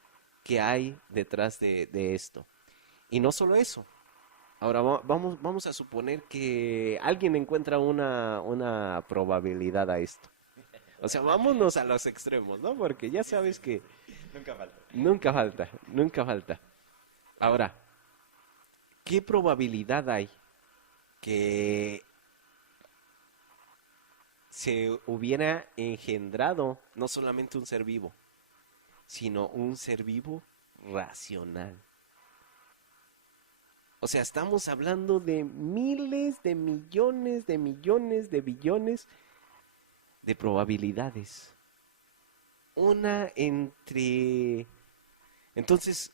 que hay detrás de esto. Y no solo eso. Ahora vamos a suponer que alguien encuentra una probabilidad a esto. O sea, vámonos a los extremos, ¿no? Porque ya sabes que Nunca falta. nunca falta. Ahora, ¿qué probabilidad hay que se hubiera engendrado no solamente un ser vivo, sino un ser vivo racional. O sea, estamos hablando de miles de millones de billones de probabilidades. Una entre... Entonces,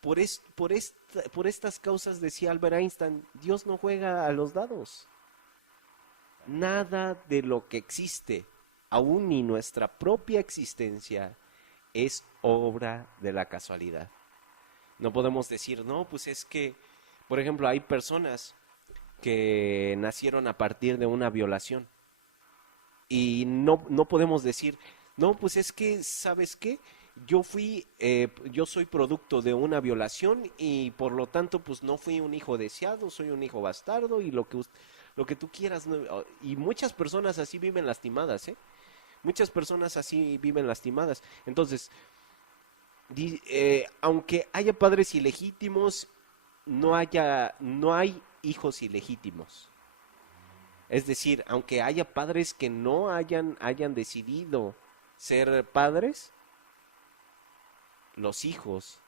por estas causas, decía Albert Einstein, Dios no juega a los dados. Nada de lo que existe, aún ni nuestra propia existencia, es obra de la casualidad. No podemos decir, no, pues es que, por ejemplo, hay personas que nacieron a partir de una violación. Y no podemos decir, no, pues es que, ¿sabes qué? Yo soy producto de una violación y por lo tanto, pues no fui un hijo deseado, soy un hijo bastardo y lo que tú quieras. Y muchas personas así viven lastimadas, ¿eh? Muchas personas así viven lastimadas. Entonces, aunque haya padres ilegítimos, no hay hijos ilegítimos. Es decir, aunque haya padres que no hayan decidido ser padres, los hijos,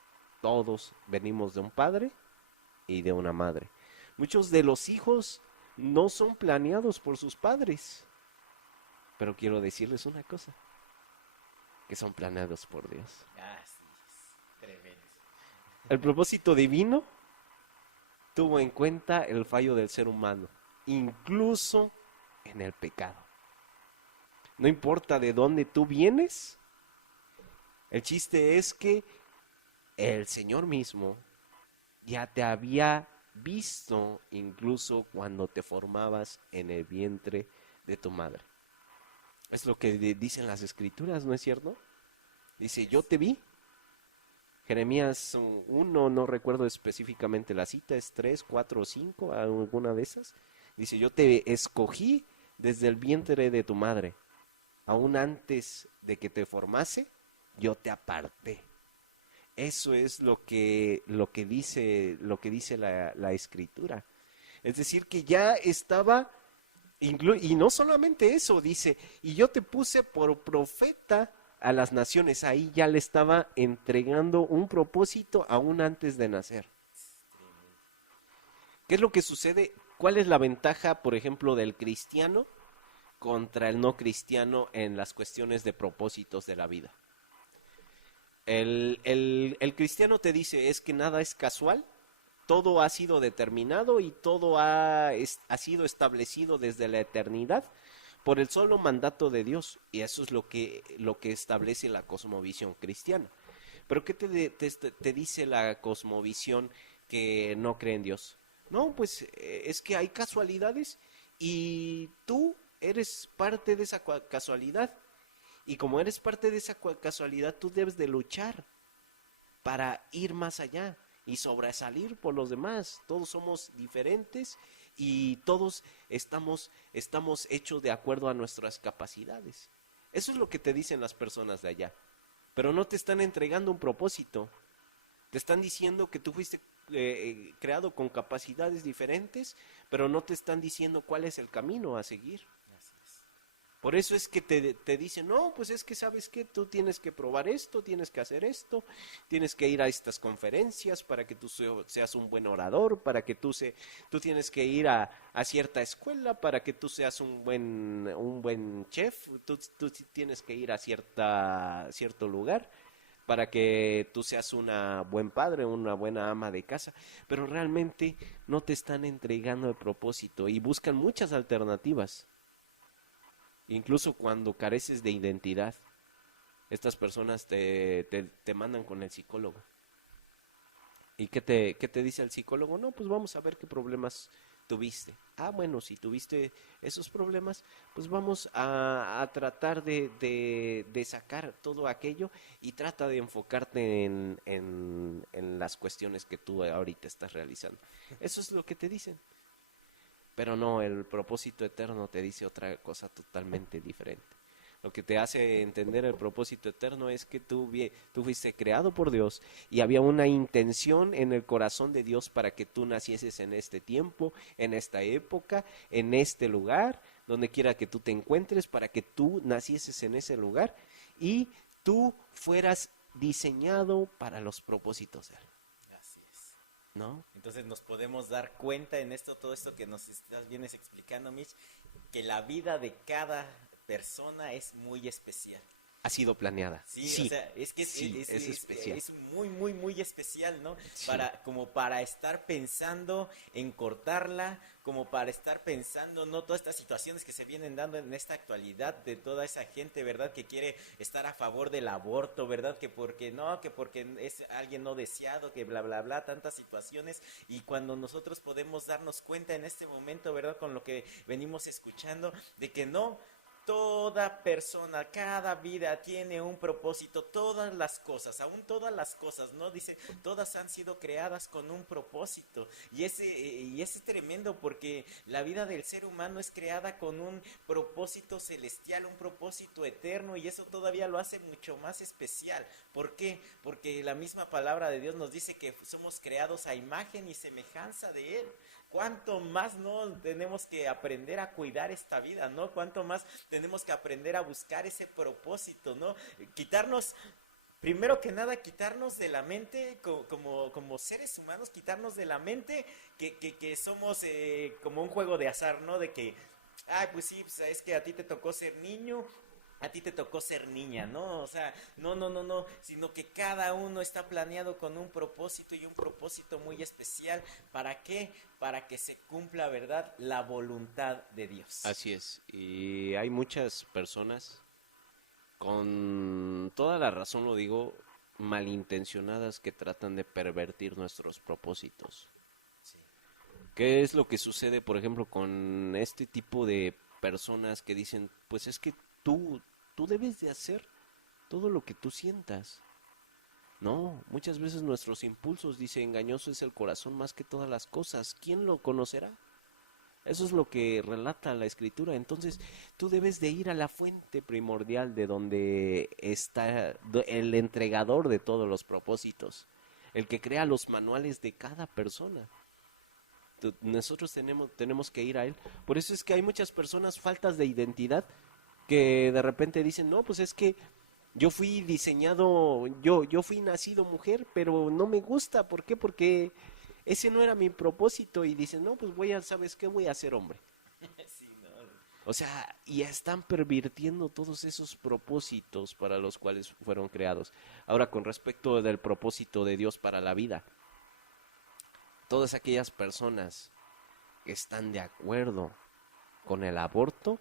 todos venimos de un padre y de una madre. Muchos de los hijos no son planeados por sus padres, pero quiero decirles una cosa, que son planeados por Dios. Así es, tremendo. El propósito divino tuvo en cuenta el fallo del ser humano, incluso en el pecado. No importa de dónde tú vienes, el chiste es que el Señor mismo ya te había visto incluso cuando te formabas en el vientre de tu madre. Es lo que dicen las Escrituras, ¿no es cierto? Dice, yo te vi. Jeremías 1, no recuerdo específicamente la cita, es 3, 4 o 5, alguna de esas. Dice, yo te escogí desde el vientre de tu madre. Aún antes de que te formase, yo te aparté. Eso es lo que dice la Escritura. Es decir, que ya estaba, y no solamente eso, dice, y yo te puse por profeta a las naciones. Ahí ya le estaba entregando un propósito aún antes de nacer. ¿Qué es lo que sucede? ¿Cuál es la ventaja, por ejemplo, del cristiano contra el no cristiano en las cuestiones de propósitos de la vida? El cristiano te dice es que nada es casual, todo ha sido determinado y todo ha sido establecido desde la eternidad por el solo mandato de Dios, y eso es lo que establece la cosmovisión cristiana. Pero ¿qué te dice la cosmovisión que no cree en Dios? No, pues es que hay casualidades y tú eres parte de esa casualidad. Y como eres parte de esa casualidad, tú debes de luchar para ir más allá y sobresalir por los demás. Todos somos diferentes y todos estamos hechos de acuerdo a nuestras capacidades. Eso es lo que te dicen las personas de allá. Pero no te están entregando un propósito. Te están diciendo que tú fuiste creado con capacidades diferentes, pero no te están diciendo cuál es el camino a seguir. Por eso es que te dicen, no, pues es que sabes que tú tienes que probar esto, tienes que hacer esto, tienes que ir a estas conferencias para que tú seas un buen orador, para que tú tienes que ir a cierta escuela para que tú seas un buen chef, tú tienes que ir a cierto lugar para que tú seas un buen padre, una buena ama de casa, pero realmente no te están entregando el propósito y buscan muchas alternativas. Incluso cuando careces de identidad, estas personas te mandan con el psicólogo. ¿Y qué te dice el psicólogo? No, pues vamos a ver qué problemas tuviste. Ah, bueno, si tuviste esos problemas, pues vamos a tratar de sacar todo aquello y trata de enfocarte en las cuestiones que tú ahorita estás realizando. Eso es lo que te dicen. Pero no, el propósito eterno te dice otra cosa totalmente diferente. Lo que te hace entender el propósito eterno es que tú fuiste creado por Dios y había una intención en el corazón de Dios para que tú nacieses en este tiempo, en esta época, en este lugar, donde quiera que tú te encuentres, para que tú nacieses en ese lugar y tú fueras diseñado para los propósitos de Él, Así es. ¿no? Entonces nos podemos dar cuenta en esto, todo esto que nos vienes explicando, Mitch, que la vida de cada persona es muy especial. Ha sido planeada. Sí, o sea, es que sí, es especial. es muy, muy, muy especial, ¿no? Sí. Como para estar pensando en cortarla, como para estar pensando, ¿no? Todas estas situaciones que se vienen dando en esta actualidad de toda esa gente, ¿verdad? Que quiere estar a favor del aborto, ¿verdad? Que porque es alguien no deseado, que bla, bla, bla, tantas situaciones. Y cuando nosotros podemos darnos cuenta en este momento, ¿verdad? Con lo que venimos escuchando, de que no. Toda persona, cada vida tiene un propósito, todas las cosas, aún todas las cosas, ¿no? Dice, todas han sido creadas con un propósito. Y ese es tremendo porque la vida del ser humano es creada con un propósito celestial, un propósito eterno, y eso todavía lo hace mucho más especial. ¿Por qué? Porque la misma palabra de Dios nos dice que somos creados a imagen y semejanza de Él. ¿Cuánto más no tenemos que aprender a cuidar esta vida, no? ¿Cuánto más tenemos que aprender a buscar ese propósito, no? Quitarnos, primero que nada, quitarnos de la mente, como seres humanos, quitarnos de la mente que somos como un juego de azar, ¿no? De que, pues sí, pues es que a ti te tocó ser niño, a ti te tocó ser niña, ¿no? O sea, no, sino que cada uno está planeado con un propósito y un propósito muy especial. ¿Para qué? Para que se cumpla, ¿verdad?, la voluntad de Dios. Así es. Y hay muchas personas, con toda la razón lo digo, malintencionadas, que tratan de pervertir nuestros propósitos. Sí. ¿Qué es lo que sucede, por ejemplo, con este tipo de personas que dicen, pues es que tú debes de hacer todo lo que tú sientas? No, muchas veces nuestros impulsos, dice, engañoso es el corazón más que todas las cosas. ¿Quién lo conocerá? Eso es lo que relata la Escritura. Entonces, tú debes de ir a la fuente primordial de donde está el entregador de todos los propósitos, el que crea los manuales de cada persona. Nosotros tenemos que ir a él. Por eso es que hay muchas personas faltas de identidad que de repente dicen, no, pues es que yo fui diseñado, yo fui nacido mujer, pero no me gusta. ¿Por qué? Porque ese no era mi propósito. Y dicen, no, pues ¿sabes qué? Voy a ser hombre. Sí, no. O sea, y están pervirtiendo todos esos propósitos para los cuales fueron creados. Ahora, con respecto del propósito de Dios para la vida, todas aquellas personas que están de acuerdo con el aborto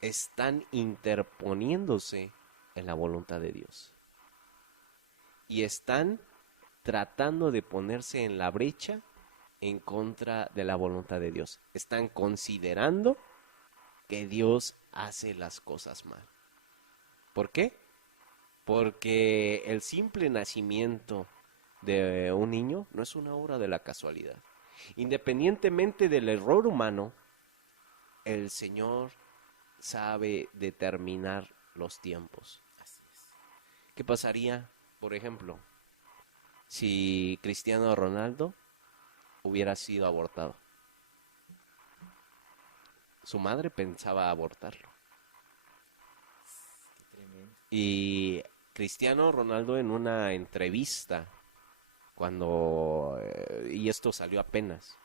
están interponiéndose en la voluntad de Dios. Y están tratando de ponerse en la brecha en contra de la voluntad de Dios. Están considerando que Dios hace las cosas mal. ¿Por qué? Porque el simple nacimiento de un niño no es una obra de la casualidad. Independientemente del error humano, el Señor sabe determinar los tiempos. Así es. ¿Qué pasaría, por ejemplo, si Cristiano Ronaldo hubiera sido abortado? Su madre pensaba abortarlo. Qué tremendo. Y Cristiano Ronaldo, en una entrevista, y esto salió apenas,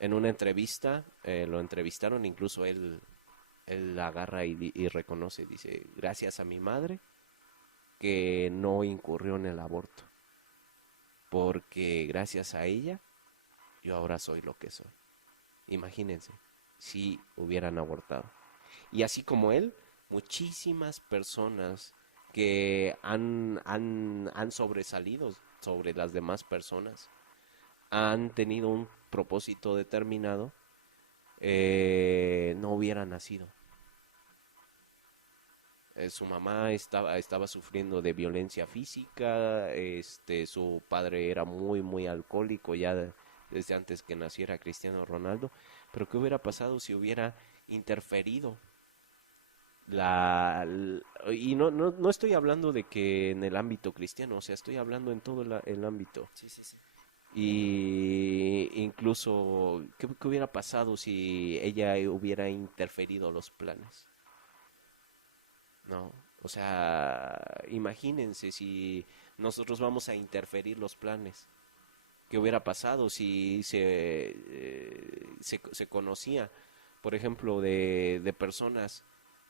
en una entrevista, lo entrevistaron, incluso él agarra y reconoce, dice, gracias a mi madre que no incurrió en el aborto, porque gracias a ella yo ahora soy lo que soy. Imagínense si hubieran abortado. Y así como él, muchísimas personas que han sobresalido sobre las demás personas, han tenido un propósito determinado, no hubiera nacido. Su mamá estaba sufriendo de violencia física, su padre era muy, muy alcohólico ya desde antes que naciera Cristiano Ronaldo. Pero ¿qué hubiera pasado si hubiera interferido? Y no estoy hablando de que en el ámbito cristiano, o sea, estoy hablando en todo el ámbito. Sí, sí, sí. Y incluso, ¿qué hubiera pasado si ella hubiera interferido los planes? ¿No? O sea, imagínense si nosotros vamos a interferir los planes. ¿Qué hubiera pasado si se conocía, por ejemplo, de personas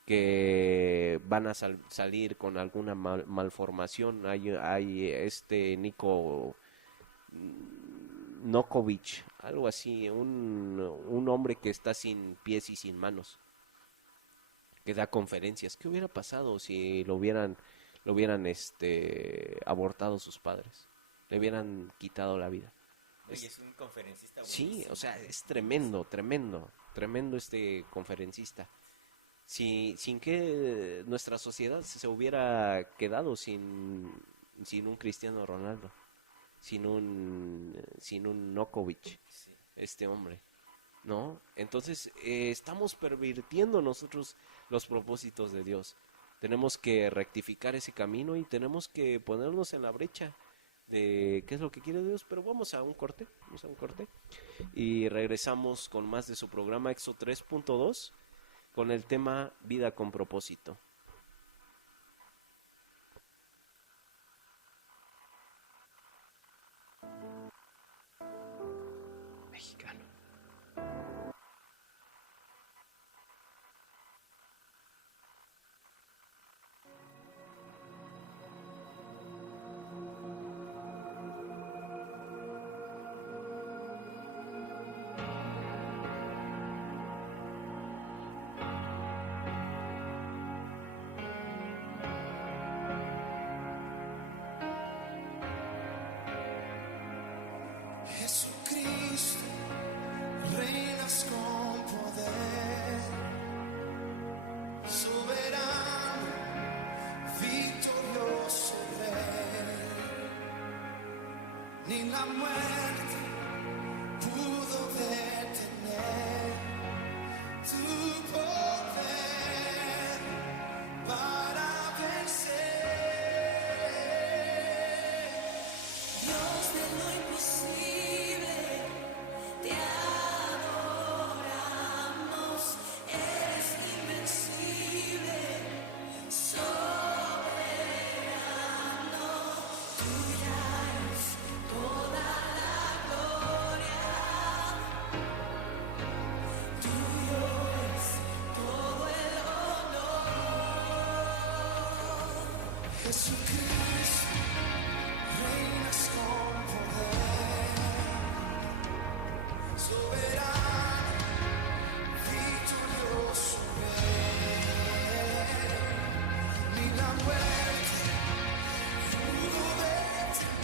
que van a salir con alguna malformación? Hay Nico Nokovic, algo así, un hombre que está sin pies y sin manos, que da conferencias. ¿Qué hubiera pasado si lo hubieran abortado sus padres? Le hubieran quitado la vida. Oye, es un conferencista Sí, buenísimo. o sea, es tremendo este conferencista. Sin que nuestra sociedad se hubiera quedado sin un Cristiano Ronaldo, sin un Nokovic, este hombre, ¿no? Entonces, estamos pervirtiendo nosotros los propósitos de Dios. Tenemos que rectificar ese camino y tenemos que ponernos en la brecha de qué es lo que quiere Dios. Pero vamos a un corte y regresamos con más de su programa EXO 3.2 con el tema Vida con propósito. Mexicano. Jesucristo, reinas con poder, soberano, victorioso Rey. Ni la muerte pudo detener tu poder para vencer. Dios de lo imposible, te adoramos, eres invencible, soberano, tuya es toda la gloria, tuyo es todo el honor. Jesucristo, reinas con poder, soberano, victorioso Rey. Ni la muerte pudo detener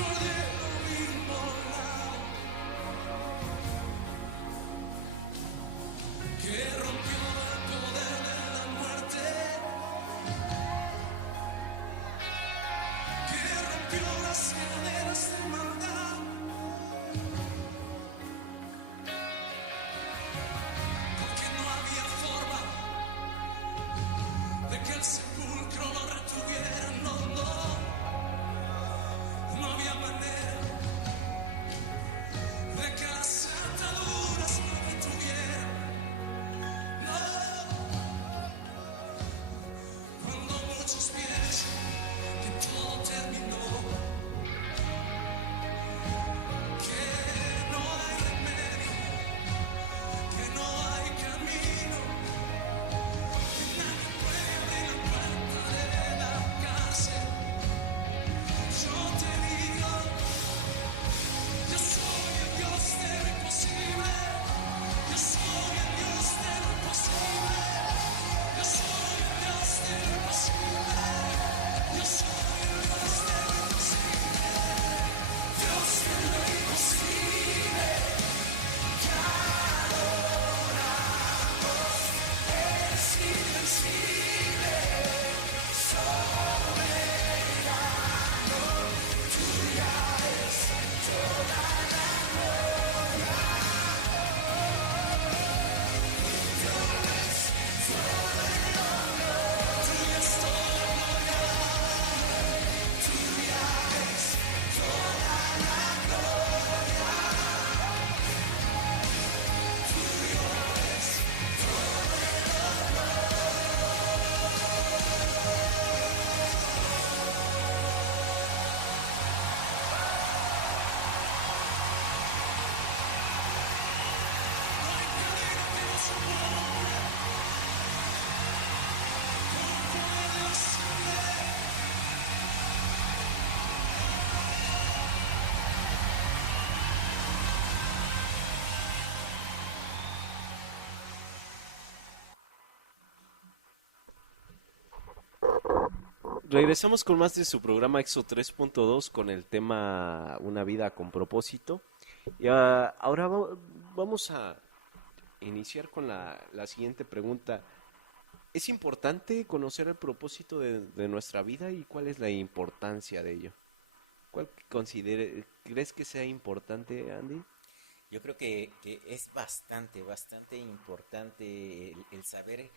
cordero inmolado que rompió el poder de la muerte, que rompió las cadenas de maldad, porque no había forma de que el sepulcro lo retuviera, no, no, no había manera de que las ataduras lo retuvieran, no, cuando muchos piensan que todo terminó, que no hay remedio, que no hay camino, que nadie puede abrir la puerta de la cárcel. Yo te digo, yo soy el Dios de lo imposible, yo soy el Dios de lo imposible, yo soy el Dios de lo imposible, yo soy el Dios de lo imposible, Dios de lo imposible, te adoramos, eres invencible, soberano, tuya es toda la gloria, tuya es todo el honor, tuya es toda la gloria, tuya es toda la gloria, tuyo es todo el no hay camino que no se pueda, ¿cómo puede ser? Regresamos con más de su programa EXO 3.2 con el tema Una vida con propósito. Y ahora vamos a iniciar con la siguiente pregunta. ¿Es importante conocer el propósito de nuestra vida y cuál es la importancia de ello? ¿Cuál crees que sea importante, Andy? Yo creo que es bastante importante el saber.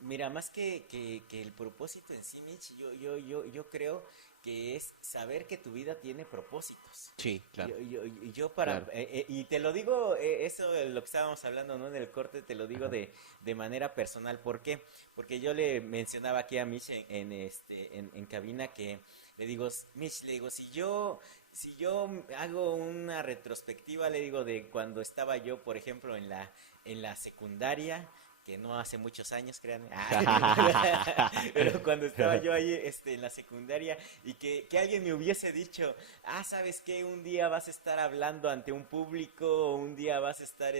Mira, más que el propósito en sí, Mitch, yo creo que es saber que tu vida tiene propósitos. Sí, claro. Yo para, Claro. y te lo digo, eso lo que estábamos hablando, ¿no? En el corte, te lo digo de manera personal. ¿Por qué? Porque yo le mencionaba aquí a Mitch en cabina que le digo, Mitch, le digo, si yo hago una retrospectiva, le digo, de cuando estaba yo, por ejemplo, en la secundaria, que no hace muchos años, créanme. Pero cuando estaba yo ahí en la secundaria y que alguien me hubiese dicho, ¿sabes qué? Un día vas a estar hablando ante un público, o un día vas a estar,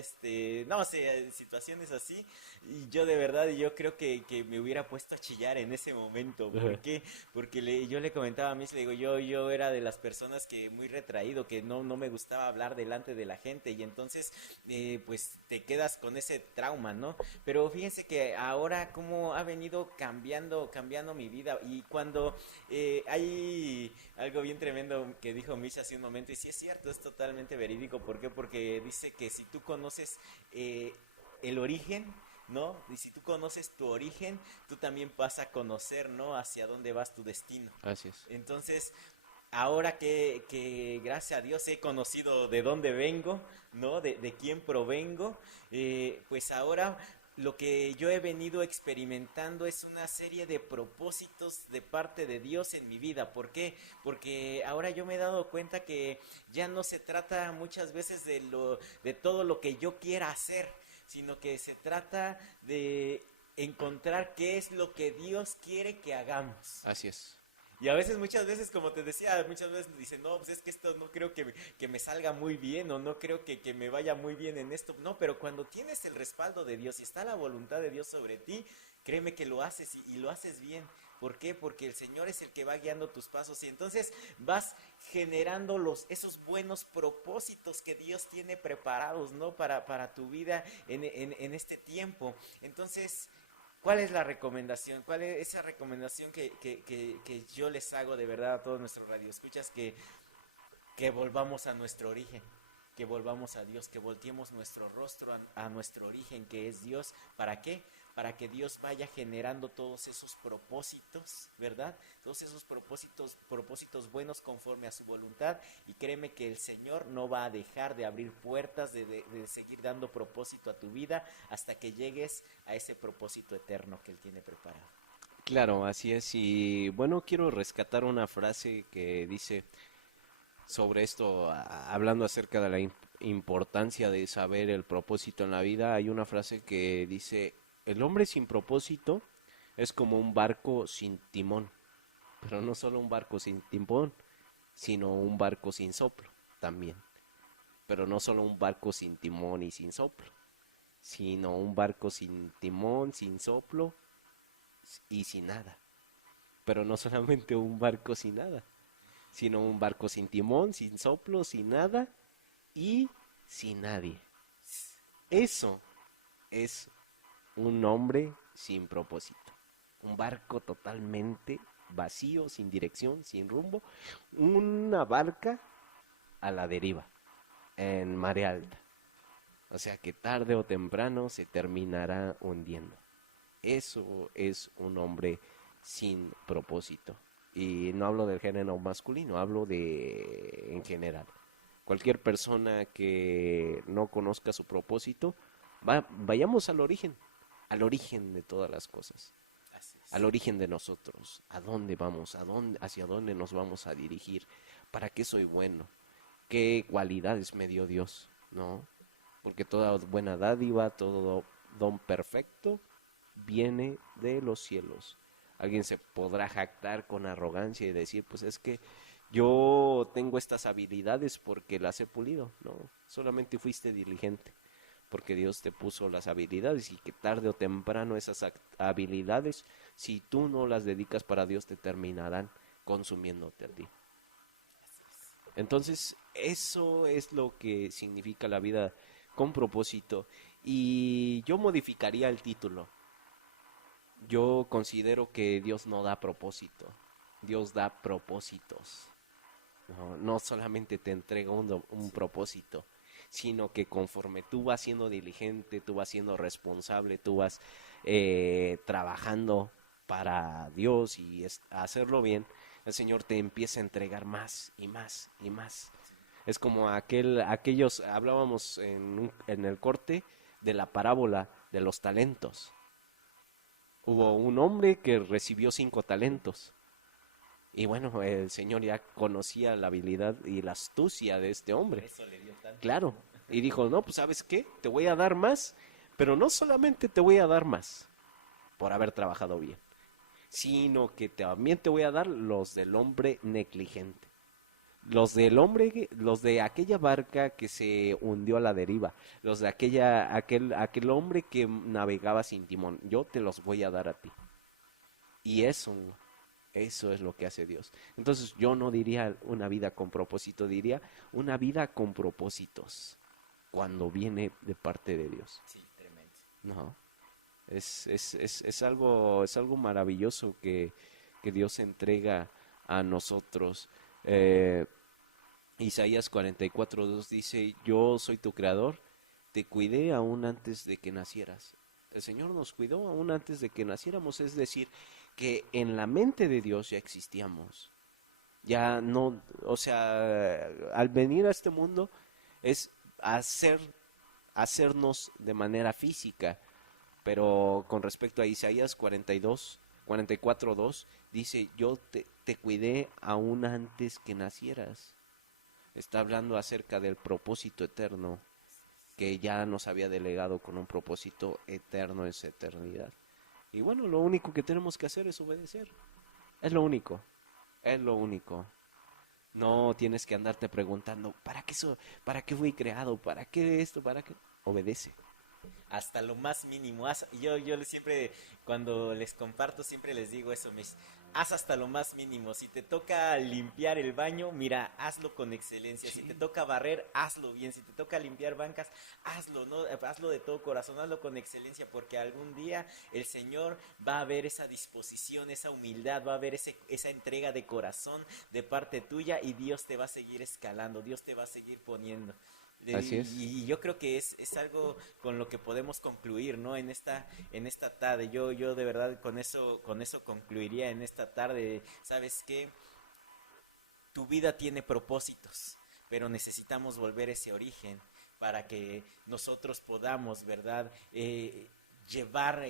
no sé, en situaciones así. Y yo de verdad, yo creo que me hubiera puesto a chillar en ese momento. ¿Por qué? Porque yo le comentaba a mí, le digo, yo era de las personas que muy retraído, que no me gustaba hablar delante de la gente. Y entonces, pues te quedas con ese trauma, ¿no? Pero fíjense que ahora cómo ha venido cambiando mi vida. Y cuando hay algo bien tremendo que dijo Misha hace un momento, y sí es cierto, es totalmente verídico. ¿Por qué? Porque dice que si tú conoces el origen, ¿no? Y si tú conoces tu origen, tú también vas a conocer, ¿no? Hacia dónde vas tu destino. Así es. Entonces, ahora que gracias a Dios he conocido de dónde vengo, ¿no? De quién provengo, pues ahora lo que yo he venido experimentando es una serie de propósitos de parte de Dios en mi vida. ¿Por qué? Porque ahora yo me he dado cuenta que ya no se trata muchas veces de todo lo que yo quiera hacer, sino que se trata de encontrar qué es lo que Dios quiere que hagamos. Así es. Y a veces, muchas veces, como te decía, muchas veces dicen, no, pues es que esto no creo que me salga muy bien, o no creo que me vaya muy bien en esto. No, pero cuando tienes el respaldo de Dios y está la voluntad de Dios sobre ti, créeme que lo haces y lo haces bien. ¿Por qué? Porque el Señor es el que va guiando tus pasos y entonces vas generando esos buenos propósitos que Dios tiene preparados, ¿no? Para tu vida en este tiempo. Entonces, ¿cuál es la recomendación? ¿Cuál es esa recomendación que yo les hago de verdad a todos nuestros radioescuchas? Que volvamos a nuestro origen, que volvamos a Dios, que volteemos nuestro rostro a nuestro origen, que es Dios. ¿Para qué? Para que Dios vaya generando todos esos propósitos, ¿verdad? Todos esos propósitos buenos conforme a su voluntad. Y créeme que el Señor no va a dejar de abrir puertas, de seguir dando propósito a tu vida hasta que llegues a ese propósito eterno que Él tiene preparado. Claro, así es. Y bueno, quiero rescatar una frase que dice sobre esto, hablando acerca de la importancia de saber el propósito en la vida. Hay una frase que dice: el hombre sin propósito es como un barco sin timón, pero no solo un barco sin timón, sino un barco sin soplo también. Pero no solo un barco sin timón y sin soplo, sino un barco sin timón, sin soplo y sin nada. Pero no solamente un barco sin nada, sino un barco sin timón, sin soplo, sin nada y sin nadie. Eso es un hombre sin propósito. Un barco totalmente vacío, sin dirección, sin rumbo. Una barca a la deriva, en marea alta. O sea que tarde o temprano se terminará hundiendo. Eso es un hombre sin propósito. Y no hablo del género masculino, hablo en general. Cualquier persona que no conozca su propósito, vayamos al origen de todas las cosas, Así es. al origen de nosotros. ¿A dónde vamos? Hacia dónde nos vamos a dirigir? ¿Para qué soy bueno? ¿Qué cualidades me dio Dios? ¿No? Porque toda buena dádiva, todo don perfecto viene de los cielos. Alguien se podrá jactar con arrogancia y decir, pues es que yo tengo estas habilidades porque las he pulido. No, solamente fuiste diligente, porque Dios te puso las habilidades y que tarde o temprano esas habilidades, si tú no las dedicas para Dios, te terminarán consumiéndote a ti. Entonces, eso es lo que significa la vida con propósito. Y yo modificaría el título. Yo considero que Dios no da propósito, Dios da propósitos. No solamente te entrega un propósito, sino que conforme tú vas siendo diligente, tú vas siendo responsable, tú vas trabajando para Dios y hacerlo bien, el Señor te empieza a entregar más y más y más. Es como aquellos, hablábamos en el corte de la parábola de los talentos. Hubo un hombre que recibió 5 talentos. Y bueno, el Señor ya conocía la habilidad y la astucia de este hombre. Eso le dio tanto. Claro. Y dijo, no, pues ¿sabes qué? Te voy a dar más, pero no solamente te voy a dar más por haber trabajado bien, sino que también te voy a dar los del hombre negligente. Los de aquella barca que se hundió a la deriva, los de aquel hombre que navegaba sin timón, yo te los voy a dar a ti. Y eso es lo que hace Dios. Entonces yo no diría una vida con propósito, diría una vida con propósitos, cuando viene de parte de Dios. Sí, tremendo. No, es algo maravilloso que Dios entrega a nosotros. Isaías 44:2 dice, yo soy tu creador, te cuidé aún antes de que nacieras. El Señor nos cuidó aún antes de que naciéramos, es decir, que en la mente de Dios ya existíamos. Ya no, o sea, al venir a este mundo es hacernos de manera física, pero con respecto a Isaías 44:2 dice, yo te cuidé aún antes que nacieras. Está hablando acerca del propósito eterno que ya nos había delegado con un propósito eterno en su eternidad. Y bueno, lo único que tenemos que hacer es obedecer. Es lo único. No tienes que andarte preguntando, ¿para qué fui creado? ¿Para qué esto? ¿Para qué? Obedece. hasta lo más mínimo. Siempre, cuando les comparto, siempre les digo eso, haz hasta lo más mínimo. Si te toca limpiar el baño, mira, hazlo con excelencia. Si te toca barrer, hazlo bien. Si te toca limpiar bancas, hazlo, ¿no? Hazlo de todo corazón, hazlo con excelencia, porque algún día el Señor va a ver esa disposición, esa humildad, va a ver esa entrega de corazón de parte tuya, y Dios te va a seguir escalando, Dios te va a seguir poniendo. Así es. Y yo creo que es algo con lo que podemos concluir, ¿no? En esta tarde. Yo de verdad con eso concluiría en esta tarde. ¿Sabes qué? Tu vida tiene propósitos, pero necesitamos volver a ese origen para que nosotros podamos, ¿verdad? Llevar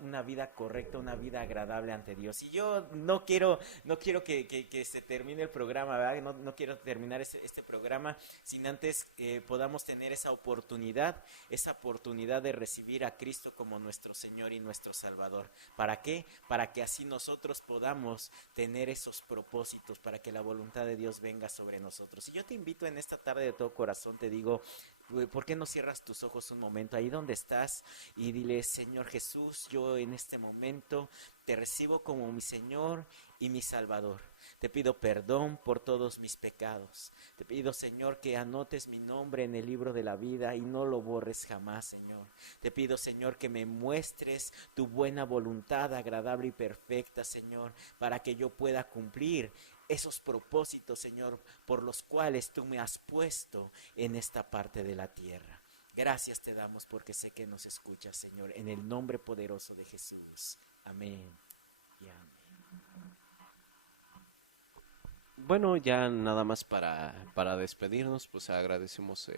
una vida correcta, una vida agradable ante Dios. Y yo no quiero que se termine el programa, ¿verdad? No quiero terminar este programa sin antes podamos tener esa oportunidad de recibir a Cristo como nuestro Señor y nuestro Salvador. ¿Para qué? Para que así nosotros podamos tener esos propósitos, para que la voluntad de Dios venga sobre nosotros. Y yo te invito en esta tarde de todo corazón, te digo, ¿por qué no cierras tus ojos un momento ahí donde estás y dile: Señor Jesús, yo en este momento te recibo como mi Señor y mi Salvador? Te pido perdón por todos mis pecados. Te pido, Señor, que anotes mi nombre en el libro de la vida y no lo borres jamás, Señor. Te pido, Señor, que me muestres tu buena voluntad agradable y perfecta, Señor, para que yo pueda cumplir esos propósitos, Señor, por los cuales tú me has puesto en esta parte de la tierra. Gracias te damos porque sé que nos escuchas, Señor, en el nombre poderoso de Jesús. Amén y amén. Bueno, ya nada más para despedirnos, pues agradecemos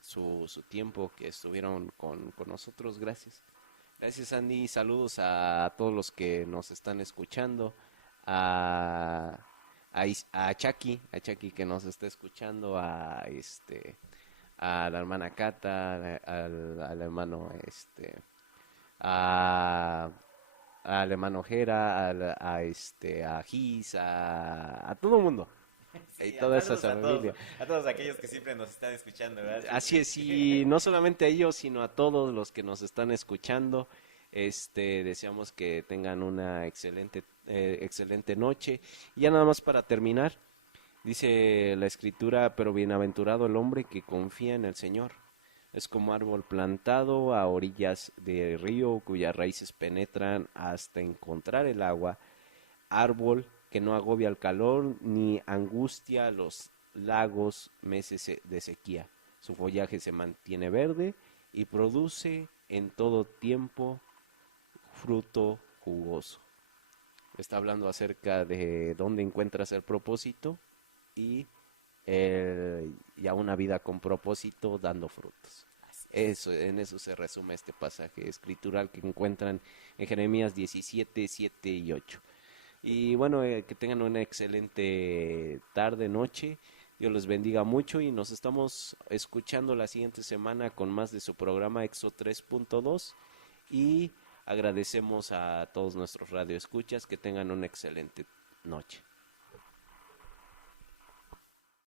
su tiempo que estuvieron con nosotros. Gracias. Gracias, Andy. Saludos a todos los que nos están escuchando. A Chucky que nos está escuchando, a la hermana Cata, al hermano al hermano Jera, a Gis, a todo el mundo. Sí, Y toda esa saludos familia. a todos aquellos que siempre nos están escuchando, ¿verdad? Así es, y no solamente a ellos, sino a todos los que nos están escuchando. Deseamos que tengan una excelente noche. Y ya nada más para terminar, dice la escritura: pero bienaventurado el hombre que confía en el Señor. Es como árbol plantado a orillas del río, cuyas raíces penetran hasta encontrar el agua. Árbol que no agobia el calor ni angustia los lagos meses de sequía. Su follaje se mantiene verde y produce en todo tiempo fruto jugoso. Está hablando acerca de dónde encuentras el propósito y ya una vida con propósito dando frutos. En eso se resume este pasaje escritural que encuentran en Jeremías 17, 7 y 8. Y bueno, que tengan una excelente tarde, noche. Dios les bendiga mucho y nos estamos escuchando la siguiente semana con más de su programa EXO 3.2 y agradecemos a todos nuestros radioescuchas. Que tengan una excelente noche.